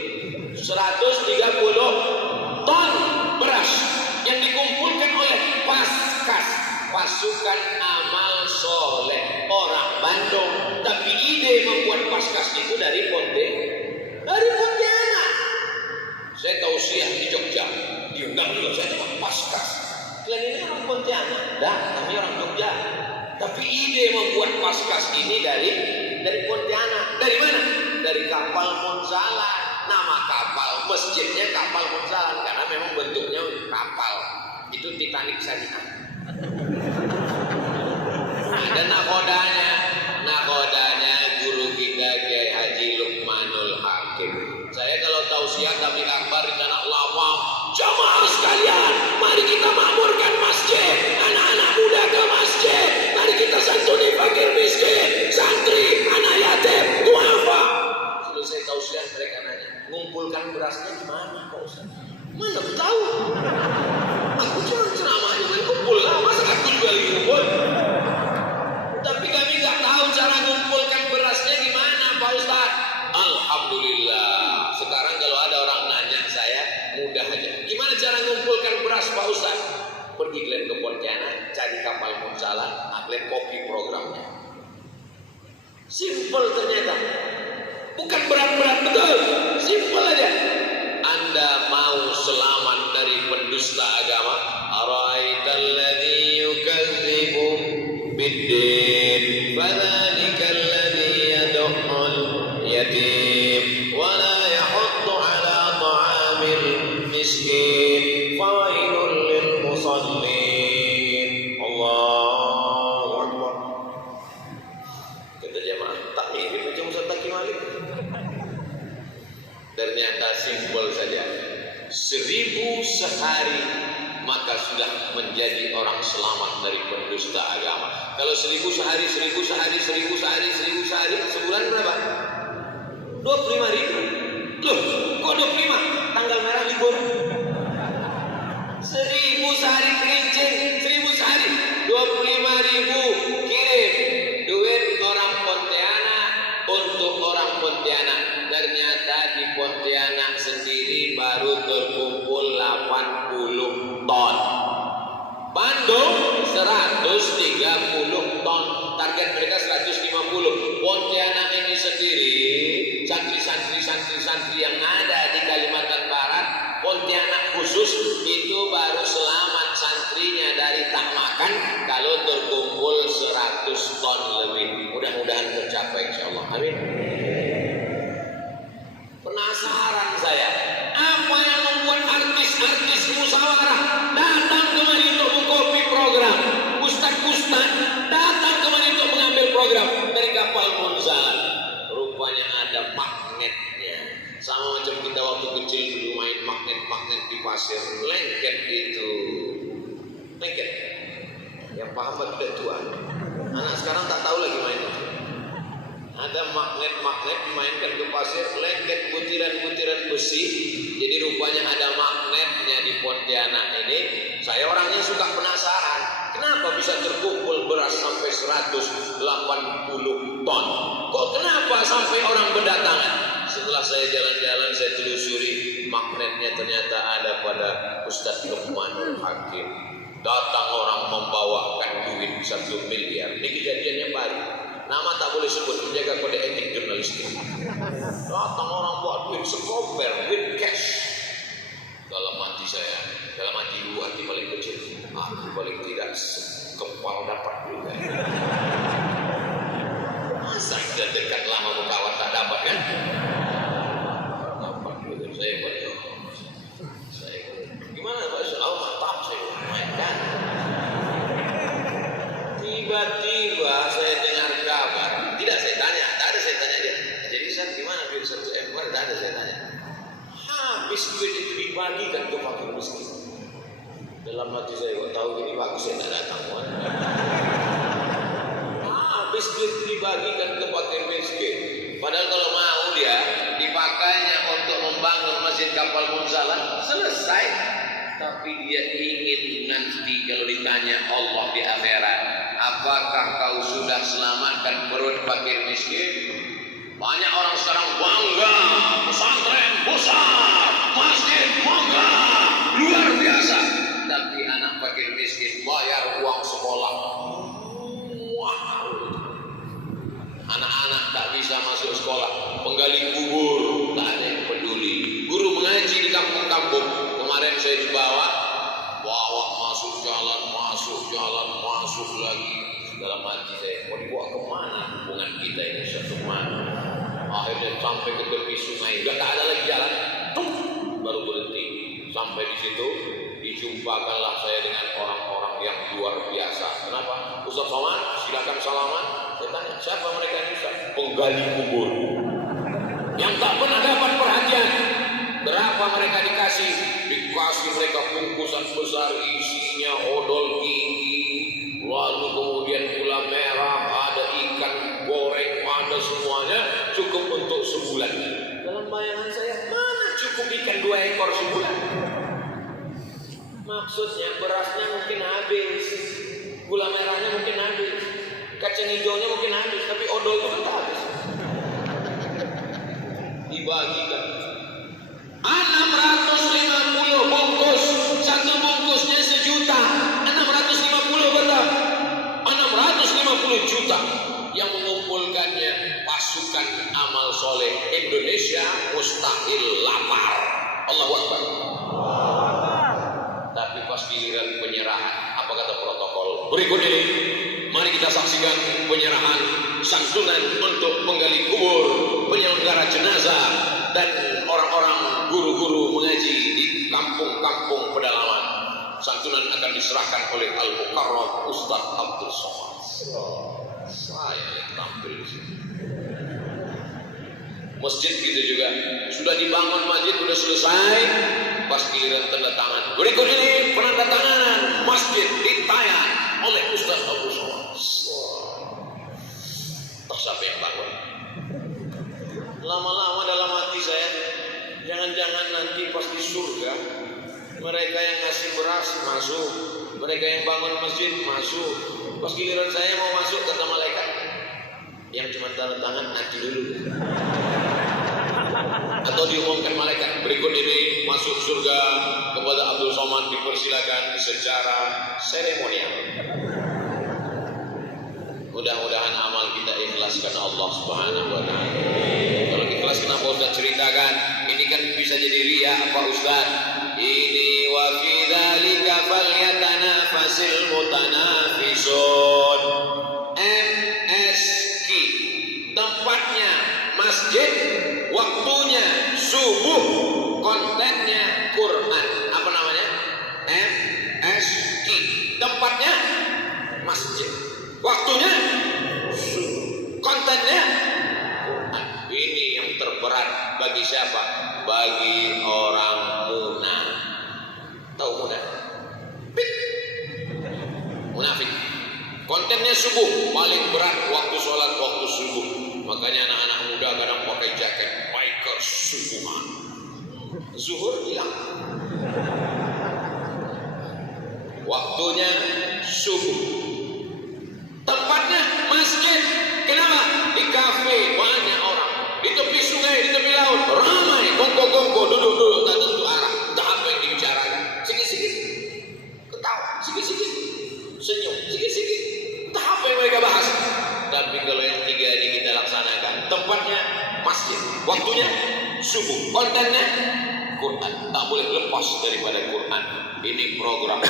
130 ton beras yang dikumpulkan oleh Paskas, pasukan amal soleh orang Bandung. Tapi ide membuat Paskas itu dari Pontianak. Saya tausiah di Jogja, diundang juga saya cuma Paskas. Kalian ini orang Pontianak, dah kami orang Jogja. Tapi ide membuat Paskas ini dari Pontianak. Dari mana? Dari Kapal Monsala. Nama kapal, masjidnya Kapal Monsala karena memang bentuknya kapal. Itu Titanic syariah. Ada nakodanya guru kita Kiai Haji Lukmanul Hakim. Saya kalau tausiah tabligh akbar di tanah lawang, jamaah sekalian, mari kita makmurkan masjid, anak-anak muda ke masjid, mari kita santuni fakir miskin, santri, anak yatim, duafa. Selesai tausiah mereka nanya, ngumpulkan berasnya gimana Pak Ustaz? Mana aku tahu? Aku ceramah juga kumpul lah, masa aku juga kumpul? Tapi kami nggak tahu cara ngumpulkan berasnya gimana Pak Ustaz. Alhamdulillah, sekarang kalau ada orang nanya saya mudah aja. Gimana cara ngumpulkan beras Pak Ustaz? Pergi kalian ke Pontianak, cari Kapal Monsala, kalian copy programnya. Simple ternyata, bukan berat-berat, betul, simple aja. Anda mau selamat dari pendusta agama? Ara'aital ladzi yukadzibu biddin, fadzalikal ladzi yad'ul yatim wa la yahuddu ala ta'amil miskin, fawailul lil musallin. Allahu akbar. Kata jemaah, tak mirip macam Ustaz Taki Malik. Ternyata simpel saja. 1000 sehari maka sudah menjadi orang selamat dari pendusta agama. Kalau 1000 sehari, 1000 sehari, 1000 sehari, 1000 sehari, sebulan berapa? 25.000. Loh, kok 25? Tanggal merah libur. 1000 sehari kerincing, 1000 sehari, 25.000 kirim duit orang Pontianak untuk orang Pontianak. Ternyata di Pontianak sendiri baru terkumpul 80 ton. Bandung 130 ton, target mereka 150. Pontianak ini sendiri, santri-santri yang ada di Kalimantan Barat, Pontianak khusus itu baru selamat santrinya dari tak makan kalau terkumpul 100 ton lebih. Mudah-mudahan tercapai insyaallah. Amin. Penasaran saya, apa yang membuat artis-artis musyawarah datang kemari untuk mengkopi program, ustaz-ustaz datang kemari untuk mengambil program dari kapal Munzalan. Rupanya ada magnetnya, sama macam kita waktu kecil dulu main magnet di pasir, lengket itu, lengket. Yang paham tidak tua, anak sekarang tak tahu lagi main itu. Ada magnet dimainkan ke pasir, lengket butiran-butiran besi. Jadi rupanya ada magnetnya di Pontianak ini. Saya orangnya suka penasaran, kenapa bisa terkumpul beras sampai 180 ton? Kok kenapa sampai orang berdatangan? Setelah saya jalan-jalan, saya telusuri, magnetnya ternyata ada pada Ustadz Luqmanul Hakim. Datang orang membawakan duit 1 miliar. Ini kejadiannya baru. Nama tak boleh sebut, menjaga kode etik jurnalistik. Datang orang buat duit sekoper, duit cash. Dalam hati saya, dalam hati lu, hati paling kecil, hati paling tidak kepal dapat juga. Masa kita dekat lama berkawan tak dapat kan? Dapat juga saya betul. Saya gimana Pak? Oh mantap saya mainkan. Tiba-tiba saya dengar kabar, tidak saya tanya, tak ada saya tanya dia. Jadi Ustaz gimana duit 1 M? Tak ada saya tanya. Habis duit itu dibagikan ke fakir miskin. Dalam hati saya kok tahu gini bagus saya tak datang. Habis duit dibagikan ke fakir miskin. Padahal kalau mau dia dipakainya untuk membangun masjid kapal Munzalan, selesai. Tapi dia ingin nanti kalau ditanya Allah di akhirat, apakah kau sudah selamatkan perut fakir miskin? Banyak orang sekarang bangga, pesantren besar, masjid megah, luar biasa. Tapi anak fakir miskin bayar uang sekolah. Wow. Anak-anak tak bisa masuk sekolah, penggali kubur tak ada yang peduli. Guru mengaji di kampung-kampung. Kemarin saya dibawa masuk jalan, masuk lagi. Dalam hati saya, mau dibawa kemana hubungan kita ini satu mana? Akhirnya sampai ke tepi sungai, udah tak ada lagi jalan, baru berhenti. Sampai di situ, dijumpakanlah saya dengan orang-orang yang luar biasa. Kenapa? Ustaz Somad, silakan salaman. Saya tanya, siapa mereka ini Ustaz? Penggali kubur. Yang tak pernah dapat perhatian. Berapa mereka dikasih? Dikasih mereka bungkusan besar isinya odol tinggi, lalu kemudian gula merah, ada ikan goreng, ada semuanya cukup untuk sebulan. Dalam bayangan saya, mana cukup ikan 2 ekor sebulan? Maksudnya berasnya mungkin habis, gula merahnya mungkin habis, kacang hijaunya mungkin habis, tapi odol itu kan tak habis. Dibagikan 650 bungkus, satu bungkusnya 1 juta, 650 berapa? 650 juta yang mengumpulkannya pasukan amal soleh Indonesia mustahil lapar. Allahu Akbar. Tapi pas giliran penyerahan, apa kata protokol? Berikut ini, mari kita saksikan penyerahan santunan untuk penggali kubur, penyelenggara jenazah, dan orang-orang guru-guru mengaji di kampung-kampung pedalaman. Santunan akan diserahkan oleh Al-Mukarram Ustaz Abdul Somad. Saya yang tampil di sini. Masjid gitu juga, sudah dibangun masjid, sudah selesai. Pas giliran tanda tangan, berikut ini penandatanganan masjid di Tayan oleh Ustaz Abdul Somad. Tak siapa yang bangun. Lama-lama dalam hati saya, jangan-jangan nanti pas di surga, mereka yang ngasih beras masuk, mereka yang bangun masjid masuk. Pas giliran saya mau masuk, kata malaikat, yang cuma tanda tangan nanti dulu. Atau diumumkan malaikat, berikut ini masuk surga kepada Abdul Somad, dipersilakan secara seremonial. Mudah-mudahan amal kita ikhlas karena Allah Subhanahu wa taala. Kalau ikhlas kenapa Ustaz ceritakan? Ini kan bisa jadi riya apa Ustaz? Ini wa fi dzalika falyatanafasil mutanafisun. MSQ. Tempatnya masjid, waktunya subuh, kontennya Quran. Apa namanya? MSQ. Tempatnya masjid, waktunya subuh, kontennya Quran. Ini yang terberat bagi siapa? Bagi orang munafik. Tahu munafik? Munafik. Kontennya subuh, paling berat waktu sholat, waktu subuh. Makanya anak-anak muda kadang pakai jaket biker subuhan. Zuhur hilang. Waktunya subuh. Tempatnya masjid. Kenapa? Di kafe banyak orang. Di tepi sungai, di tepi laut ramai. Gonggo-gonggo, duduk-duduk tak tentu arah. Tak apa yang dibicarakan. Sikit-sikit ketawa, sikit-sikit senyum, sikit-sikit tak apa yang mereka bahas. Tapi kalau yang tiga ini kita laksanakan, tempatnya masjid, waktunya subuh, kontennya Quran. Tak boleh lepas daripada Quran. Ini program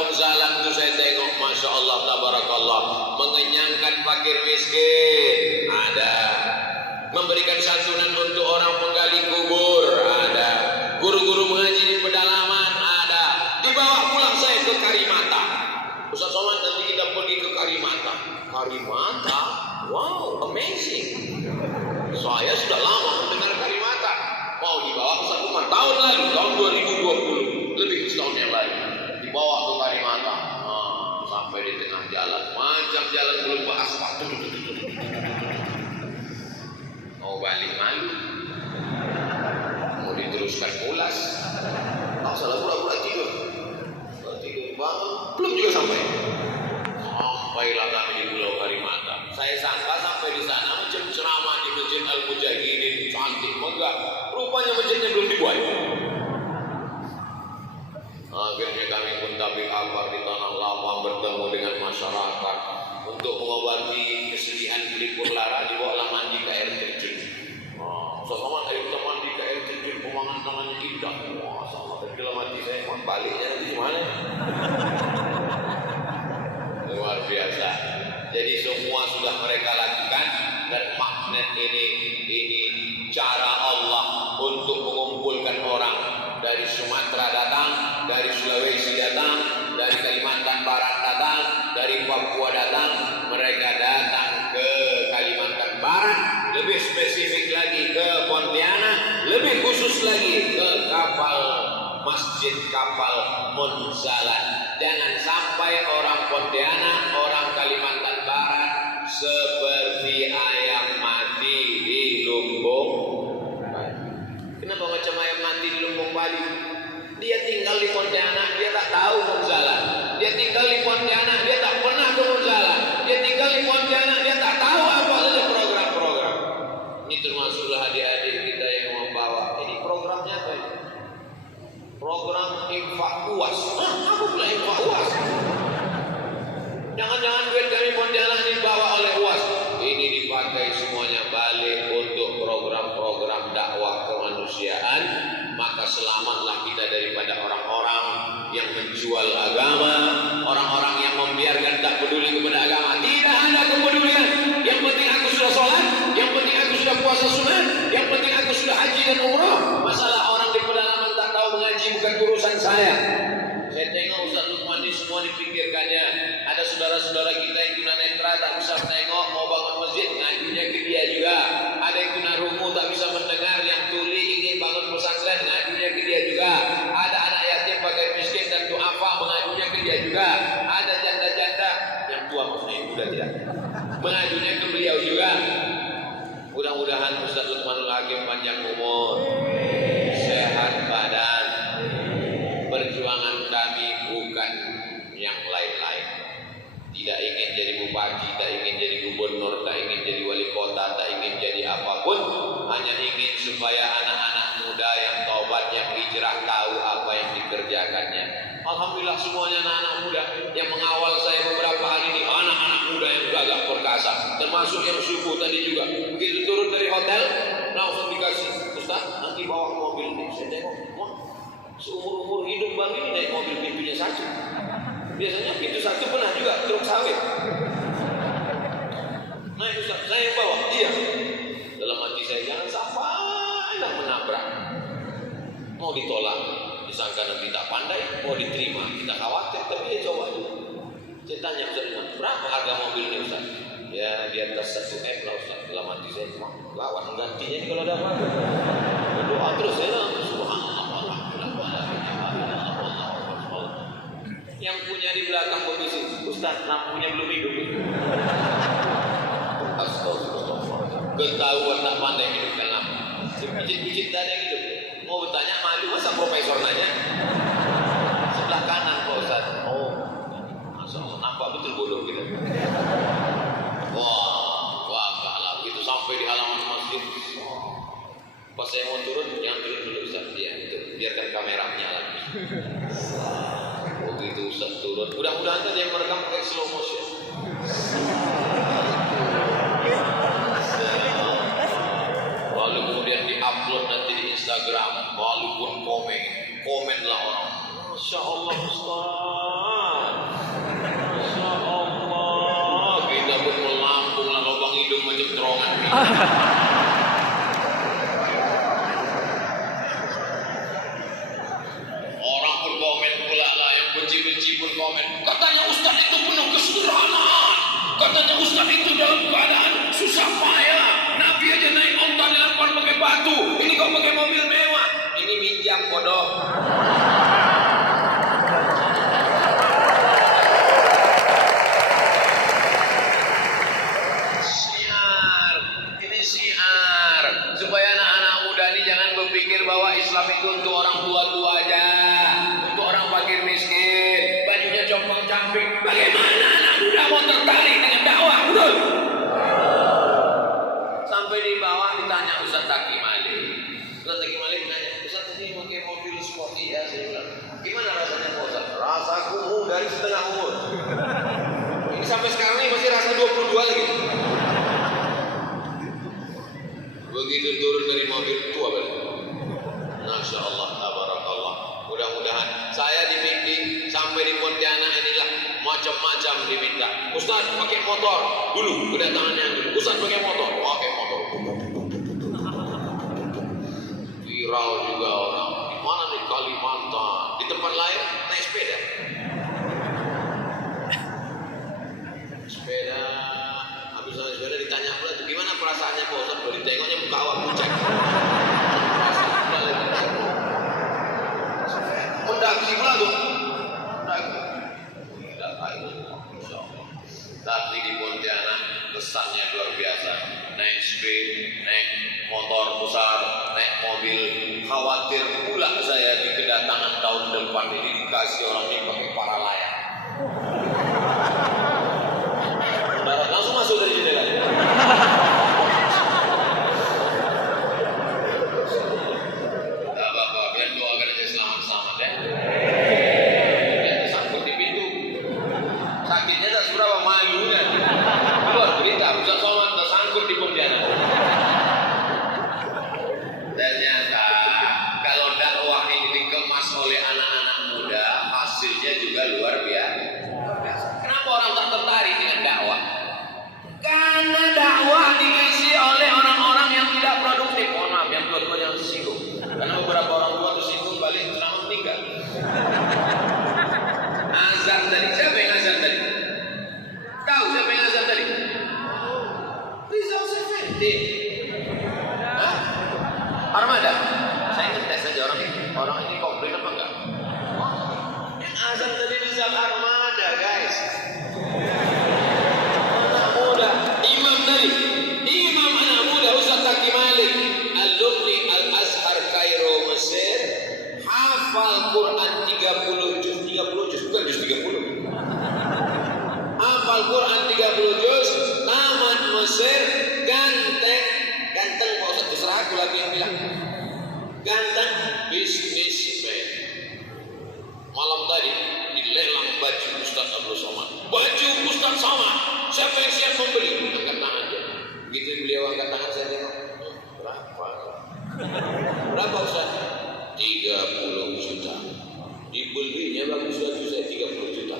Munzalam itu saya tengok, masya Allah, tabarakallah, mengenyangkan fakir miskin, ada. Memberikan santunan untuk orang menggali kubur, ada. Guru-guru mengaji di pedalaman, ada. Dibawa pulang saya ke Karimata. Ustaz Somad, nanti kita pergi ke Karimata. Karimata? Wow, amazing. Saya sudah lama mendengar Karimata. Mau dibawa Ustaz Umar tahun lalu, tahun 2020, lebih setahun yang lalu. Dibawa ke Karimata. Sampai di tengah jalan, macam jalan belum beraspal. Mau balik malu, mau diteruskan mulas, tak salah pura-pura tidur bangun, belum juga sampailah kami di Pulau Karimata. Saya sangka sampai di sana macam ceramah di Masjid Al-Mujahidin, cantik megah, rupanya masjidnya belum dibuat. Akhirnya kami pun tabik akbar di tanah lapang, bertemu dengan masyarakat untuk mengobati kesedihan pelipur lara. Dibawalah mandi ke air terjun. Sama air kita mandi ke air terjun, pemandangannya indah. Wah, sama dalam hati saya, baliknya nanti gimana? Luar biasa. Jadi semua sudah mereka lakukan, dan magnet ini cara Allah untuk mengumpulkan orang dari Sumatera datang, dari Sulawesi datang, dari Kalimantan Barat datang, dari Papua datang. Mereka datang ke Kalimantan Barat, lebih spesifik lagi ke Pontianak, lebih khusus lagi ke kapal Masjid Kapal Munzalan. Jangan sampai orang Pontianak, orang Kalimantan Barat seperti ayam mati di lumbung. Kenapa macam ayam mati di lumbung Bali? Dia tinggal di Pontianak, dia tak tahu Munzalan. Dia tinggal di Pontianak, dia tak pernah ke Munzalan. Dia tinggal di Pontianak, dia tak tahu apa saja program-program. Ini termasuklah adik-adik kita yang membawa. Ini programnya apa ini? Program infak UAS. Apa pula infak UAS? Jangan-jangan duit kami Pontianak dibawa oleh UAS. Ini dipakai semuanya balik untuk program-program dakwah kemanusiaan. Maka selamatlah kita daripada orang-orang yang menjual agama, orang-orang yang membiarkan tak peduli kepada agama. Tidak ada kepedulian. Yang penting aku sudah sholat, yang penting aku sudah puasa sunat, yang penting aku sudah haji dan umrah. Masalah orang di pedalaman tak tahu mengaji bukan urusan saya. Saya tengok Ustaz Lukman ini semua dipikirkannya. Ada saudara-saudara kita yang tunanetra tak bisa menengok, mau bangun masjid, ngajunya ke dia juga. Ada yang tunarungu tak bisa mendengar, yang tuli ingin bangun pesantren, ngajunya ke dia juga. Ada anak yatim pakai miskin dan duafa, mengajunya ke dia juga. Ada janda-janda yang tua, maksudnya yang muda tidak, mengajunya ke beliau juga. Mudah-mudahan Ustaz Lukmanul Hakim panjang umur, sehat badan. Perjuangan kami bukan yang lain-lain. Tidak ingin jadi bupati, tak ingin jadi gubernur, tak ingin jadi wali kota, tak ingin jadi apapun. Hanya ingin supaya anak-anak muda yang taubat, yang hijrah tahu apa yang dikerjakannya. Alhamdulillah semuanya anak-anak muda yang mengawal saya beberapa hari ini, anak-anak muda yang gagah perkasa, termasuk yang suku tadi juga. Begitu turun dari hotel, langsung dikasih, Ustaz, nanti bawa mobil nih. Saya tengok, wah, seumur-umur hidup baru ini naik mobil pintunya satu. Biasanya pintu satu pernah juga truk sawit. Naik Ustaz, saya yang bawa. Iya. Dalam hati saya, jangan sampai menabrak. Mau ditolak, disangka nanti tak pandai. Mau diterima, kita khawatir. Tapi ya coba dulu. Saya tanya Ustaz, berapa harga mobil ini Ustaz? Ya di atas 1 M lah Ustaz. Dalam hati saya, lawan gantinya kalau ada apa. Berdoa terus saya lah. Yang punya di belakang komisi, Ustaz, lampunya belum hidup. Astagfirullah. Ketahuan tak pandai hidupkan lampu. Dipijit-pijit tak ada yang hidup. Mau bertanya malu, masa profesor nanya? Sebelah kanan Pak Ustaz. Oh, Masya Allah, nampak betul bodoh kita. Wah, kalah begitu sampai di halaman masjid. Pas saya mau turun, jangan turun dulu Ustaz. Ya, itu biarkan kamera menyala. Begitu Ustaz turun, mudah-mudahan tadi yang merekam pakai slow motion. Lalu kemudian di-upload nanti di Instagram, walaupun komenlah orang. Masya Allah Ustaz, Masya Allah, kita pun melambung lah lubang hidung macam terowongan. Orang pun komen pula lah, yang benci-benci pun komen. Katanya Ustaz itu penuh kesederhanaan. Katanya Ustaz itu dalam keadaan susah payah. Nabi aja naik onta dilempar pakai batu. Ini kau pakai mobil mewah. Ini minjam bodoh. Siar, ini siar. Supaya anak-anak muda ini jangan berpikir bahwa Islam itu untuk orang tua-tua aja. Fakir miskin, bajunya compang-camping. Bagaimana anak muda mau tertarik dengan dakwah? Betul? Sampai di bawah ditanya Ustaz Taki Malik. Ustaz Taki Malik nanya, Ustaz tadi pakai mobil sporty ya? Saya bilang, gimana rasanya Pak Ustaz? Rasaku dari setengah umur. Ini sampai sekarang ini masih rasa 22 lagi. Begitu turun dari mobil tua balik. Masya Allah, tabarakallah. Mudah-mudahan saya dibimbing sampai di Pontianak inilah macam-macam diminta. Ustaz pakai motor dulu, kedatangannya dulu. Ustaz pakai motor. Viral juga orang. Di mana di Kalimantan? Di tempat lain naik sepeda. Habis naik sepeda ditanya pula, gimana perasaannya Pak Ustaz? Kalau ditengoknya muka awak pucat. Mendaki pula tuh. Tapi di Pontianak kesannya luar biasa. Naik sepeda, naik motor besar, naik mobil. Khawatir pula saya di kedatangan tahun depan ini dikasih orang ini pakai para layang. Langsung masuk dari jendela. Ternyata kalau dakwah ini dikemas oleh anak-anak muda, hasilnya juga luar hafal Quran 30 juz, tamat Mesir, ganteng Pak Ustaz, terserah aku lagi yang bilang. Ganteng bisnismen. Malam tadi dilelang baju Ustaz Abdul Somad. Baju Ustaz Somad. Siapa yang siap membeli? Angkat tangan dia. Begitu beliau angkat tangan, saya tengok. Berapa Ustaz? 30 juta. Dibelinya bagus-bagus, saya 30 juta.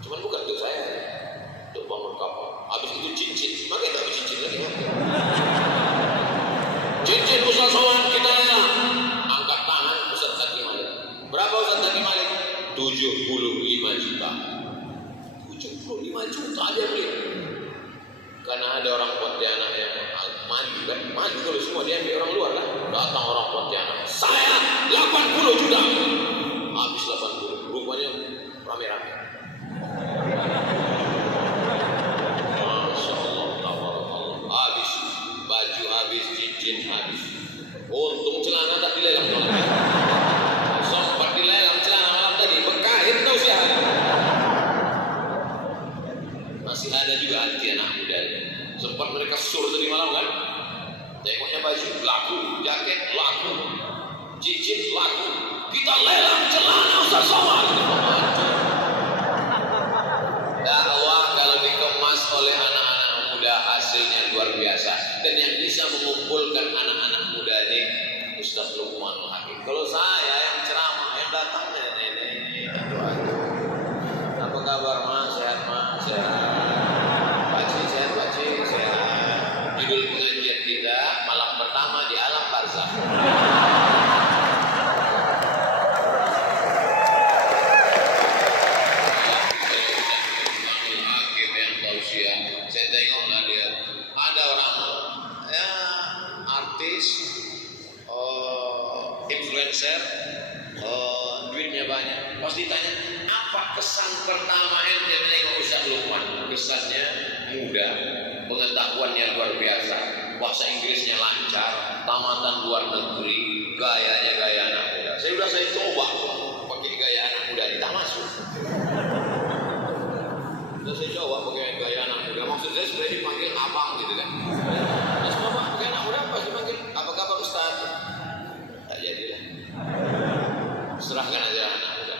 Cuman bukan untuk saya, untuk bangun kapal. Habis itu cincin, makanya tak cincin lagi. Cincin Ustaz Somad kita lelang. Angkat tangan Ustaz Zaki Malik. Berapa Ustaz Zaki Malik? 75 juta. 75 juta aja beli. Karena ada orang Pontianak yang maju kan, maju kalau semua diambil orang luar kan. Datang orang Pontianak, saya 80 juta. Habis 80, rupanya rame-rame. Masya Allah, tabarakallah. Habis baju habis, cincin habis. Untung celana tak dilelang. Sempat dilelang celana malam tadi, bekain tahu siapa. Masih ada juga anti anak muda. Sempat mereka sur tadi malam kan. Tengoknya baju laku, jaket laku, cincin laku. Kita lelang celana Ustaz Somad. Dakwah kalau dikemas oleh anak-anak muda hasilnya luar biasa. Dan yang bisa mengumpulkan anak-anak muda ini Ustaz Luqmanul Hakim. Kalau saya yang ceramah, yang datang nenek-nenek itu aja. Apa kabar Mas? Sehat Mas? Sehat. Pakcik sehat, Pakcik sehat. Judul pengajian kita malam pertama di alam barzakh. Saya tengoklah dia, ada orang ya artis, influencer, duitnya banyak. Pas ditanya apa kesan pertama ente menengok Ustaz Luqman, kesannya muda, pengetahuannya luar biasa, bahasa Inggrisnya lancar, tamatan luar negeri, gayanya gaya anak muda. Saya coba pakai gaya anak muda, tak masuk. Saya coba pakai gaya anak muda, maksud saya sebenarnya dipanggil abang gitu kan. Terus bapak pakai anak muda pas dipanggil apa kabar Ustaz? Tak jadilah. Serahkan aja anak muda.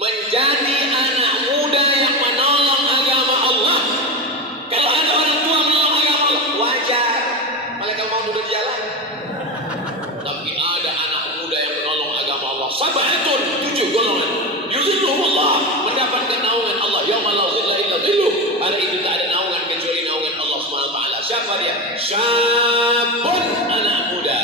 Menjadi anak muda yang menolong agama Allah. Kalau ada orang tua menolong agama Allah, wajar. Malaikat maut udah jalan. Tapi ada anak muda yang menolong agama Allah. Sabatun, 7 golongan. Yuzilluhullah, mendapatkan naungan Allah. Yauma la zilla illa zilluh. Hari itu tak ada naungan kecuali naungan Allah Subhanahu wa taala. Siapa dia? Syabun, anak muda.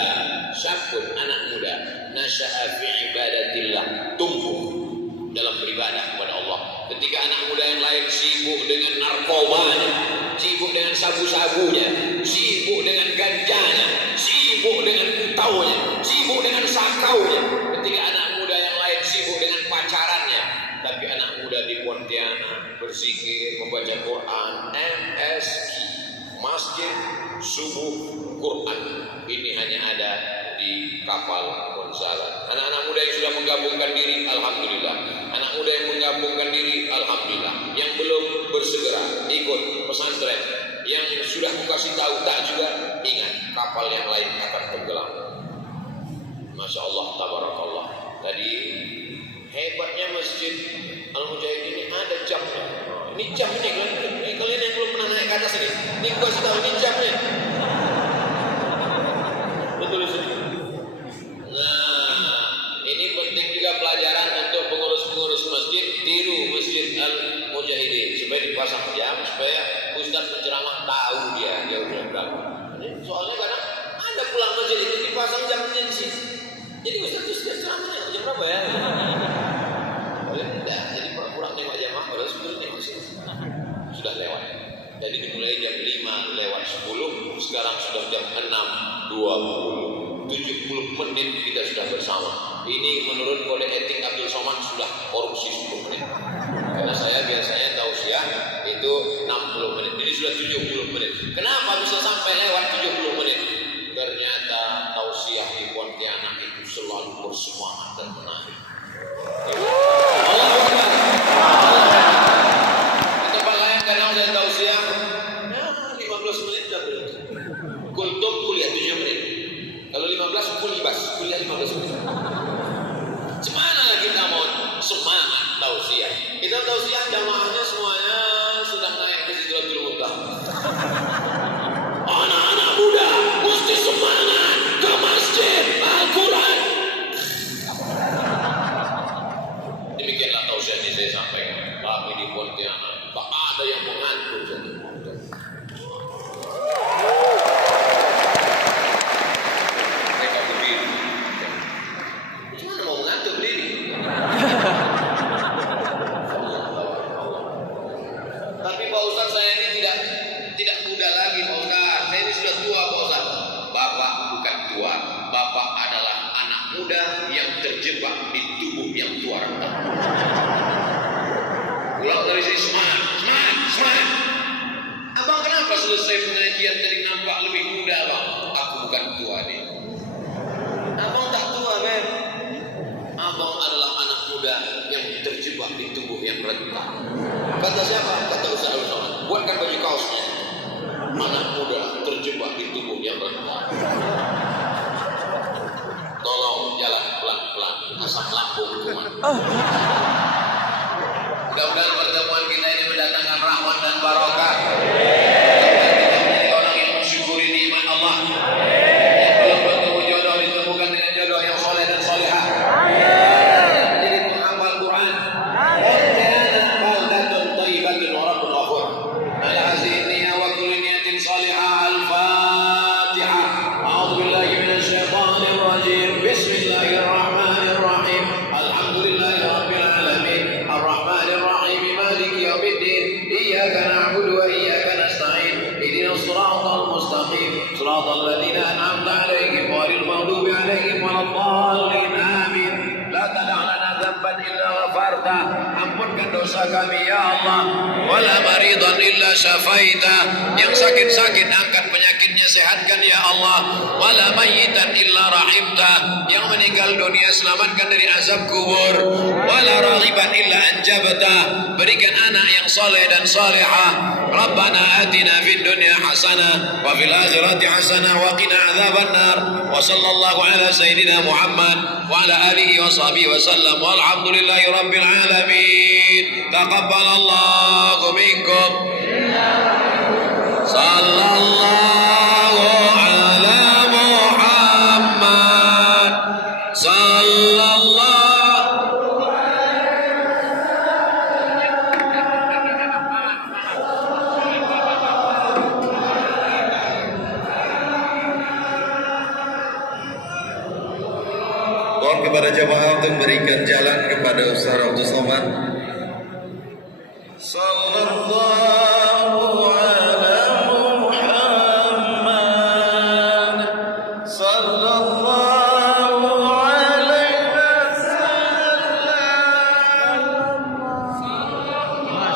Syabun, anak muda. Nasya'a fi ibadatillah, tumbuh dalam beribadah kepada Allah. Ketika anak muda yang lain sibuk dengan narkobanya, sibuk dengan sabu-sabunya, sibuk dengan ganjanya, sibuk dengan kutaunya, sibuk dengan sakaunya. Ketika anak muda yang lain sibuk dengan pacarannya, tapi anak muda di Pontianak berzikir, membaca Quran, MSQ, Masjid Subuh Quran. Ini hanya ada di kapal Gonzala. Anak-anak muda yang sudah menggabungkan diri, alhamdulillah. Anak muda yang menggabungkan diri, alhamdulillah. Yang belum bersegera ikut pesantren, yang sudah kasih tahu tak juga, ingat kapal yang lain akan tenggelam. Masya Allah, tabarakallah. Tadi hebatnya Masjid Al-Mujahid ini ada jamnya. Ini jam ini kalian yang belum pernah naik ke atas ini gua kasih tahu ini jamnya. Betul sih. Nah, ini penting juga pelajaran untuk pengurus-pengurus masjid, tiru Masjid Al-Mujahidin supaya dipasang jam supaya ustaz penceramah tahu dia udah berapa. Soalnya kadang ada pulang masjid itu dipasang jamnya di sini. Jadi ustaz itu ceramahnya jam berapa ya? Boleh tidak? Jadi kurang nengok jamaah, padahal sebetulnya masih sudah lewat. Jadi dimulai jam 5 lewat 10, sekarang sudah jam 6.20. 70 menit kita sudah bersama. Ini menurut kode etik Abdul Somad sudah korupsi 10 menit. Karena saya biasanya tausiah itu 60 menit. Ini sudah 70 menit. Kenapa bisa sampai lewat 70 menit? Ternyata tausiah di Pontianak itu selalu bersemangat dan menarik. Kita tausiah jamaahnya semuanya sedang naik ke Sidratul Muntaha. Anak-anak muda mesti semangat ke masjid Al-Quran. Demikianlah tausiah ini saya sampaikan. Kami di Pontianak tak ada yang mengantuk. Mereka berdiri. Gimana mau mengantuk berdiri? Tapi Pak Ustaz, saya ini tidak muda lagi Pak Ustaz. Saya ini sudah tua Pak Ustaz. Bapak bukan tua. Bapak adalah anak muda yang terjebak di tubuh yang tua renta. Pulang dari sini semangat. Abang kenapa selesai pengajian tadi nampak lebih muda Bang? Aku bukan tua nih. Abang tak tua Ben. Abang adalah anak muda yang terjebak di tubuh yang renta. Kata siapa? Kata Ustaz Al-Somad. Buatkan baju kaosnya. Anak muda terjebak di tubuh yang renta. Tolong jalan pelan-pelan. Asam lambung kuman. Mudah-mudahan pertemuan kita ini mendatangkan rahmat dan barokah. Menjadi orang yang mensyukuri nikmat Allah. Yang belum bertemu jodoh ditemukan dengan jodoh yang soleh dan solehah. Menjadi penghafal Quran. Baldatun thayyibatun wa rabbun ghafur. Al-hazin niyya wa kullu niyatin salihah. Al-Fatihah. A'udzu billahi minasy syaithanir rajim. Bismillahirrahmanirrahim. Alhamdulillahi rabbil alamin. Ar-Rahmanir Rahim. Maliki yaumiddin. Iyyaka na'budu wa iyyaka nasta'in. Ihdinas siratal mustaqim. Siratal ladzina an'amta 'alaihim ghairil maghdubi 'alaihim waladdallin. Amin. La tada' lana dzamban illa ghafarta. Ampunkan dosa kami ya Allah. Wala maridan illa syafaita. Yang sakit-sakit angkat penyakitnya, sehatkan ya Allah. Wala mayyitan illa rahimta. Yang meninggal dunia selamatkan dari azab kubur. Wala raghiban illa anjabta. Berikan anak yang saleh dan salihah. Rabbana atina fid dunya hasanah wa fil akhirati hasanah wa qina adzabannar. Wa sallallahu ala sayyidina Muhammad wa ala alihi wa sahbihi wa sallam. Walhamdulillahi rabbil alamin. Taqabbalallahu minkum. Sallallahu ala Muhammad. Sallallahu. Mohon kepada jamaah untuk berikan jalan kepada Ustaz Abdul Somad. Sallallahu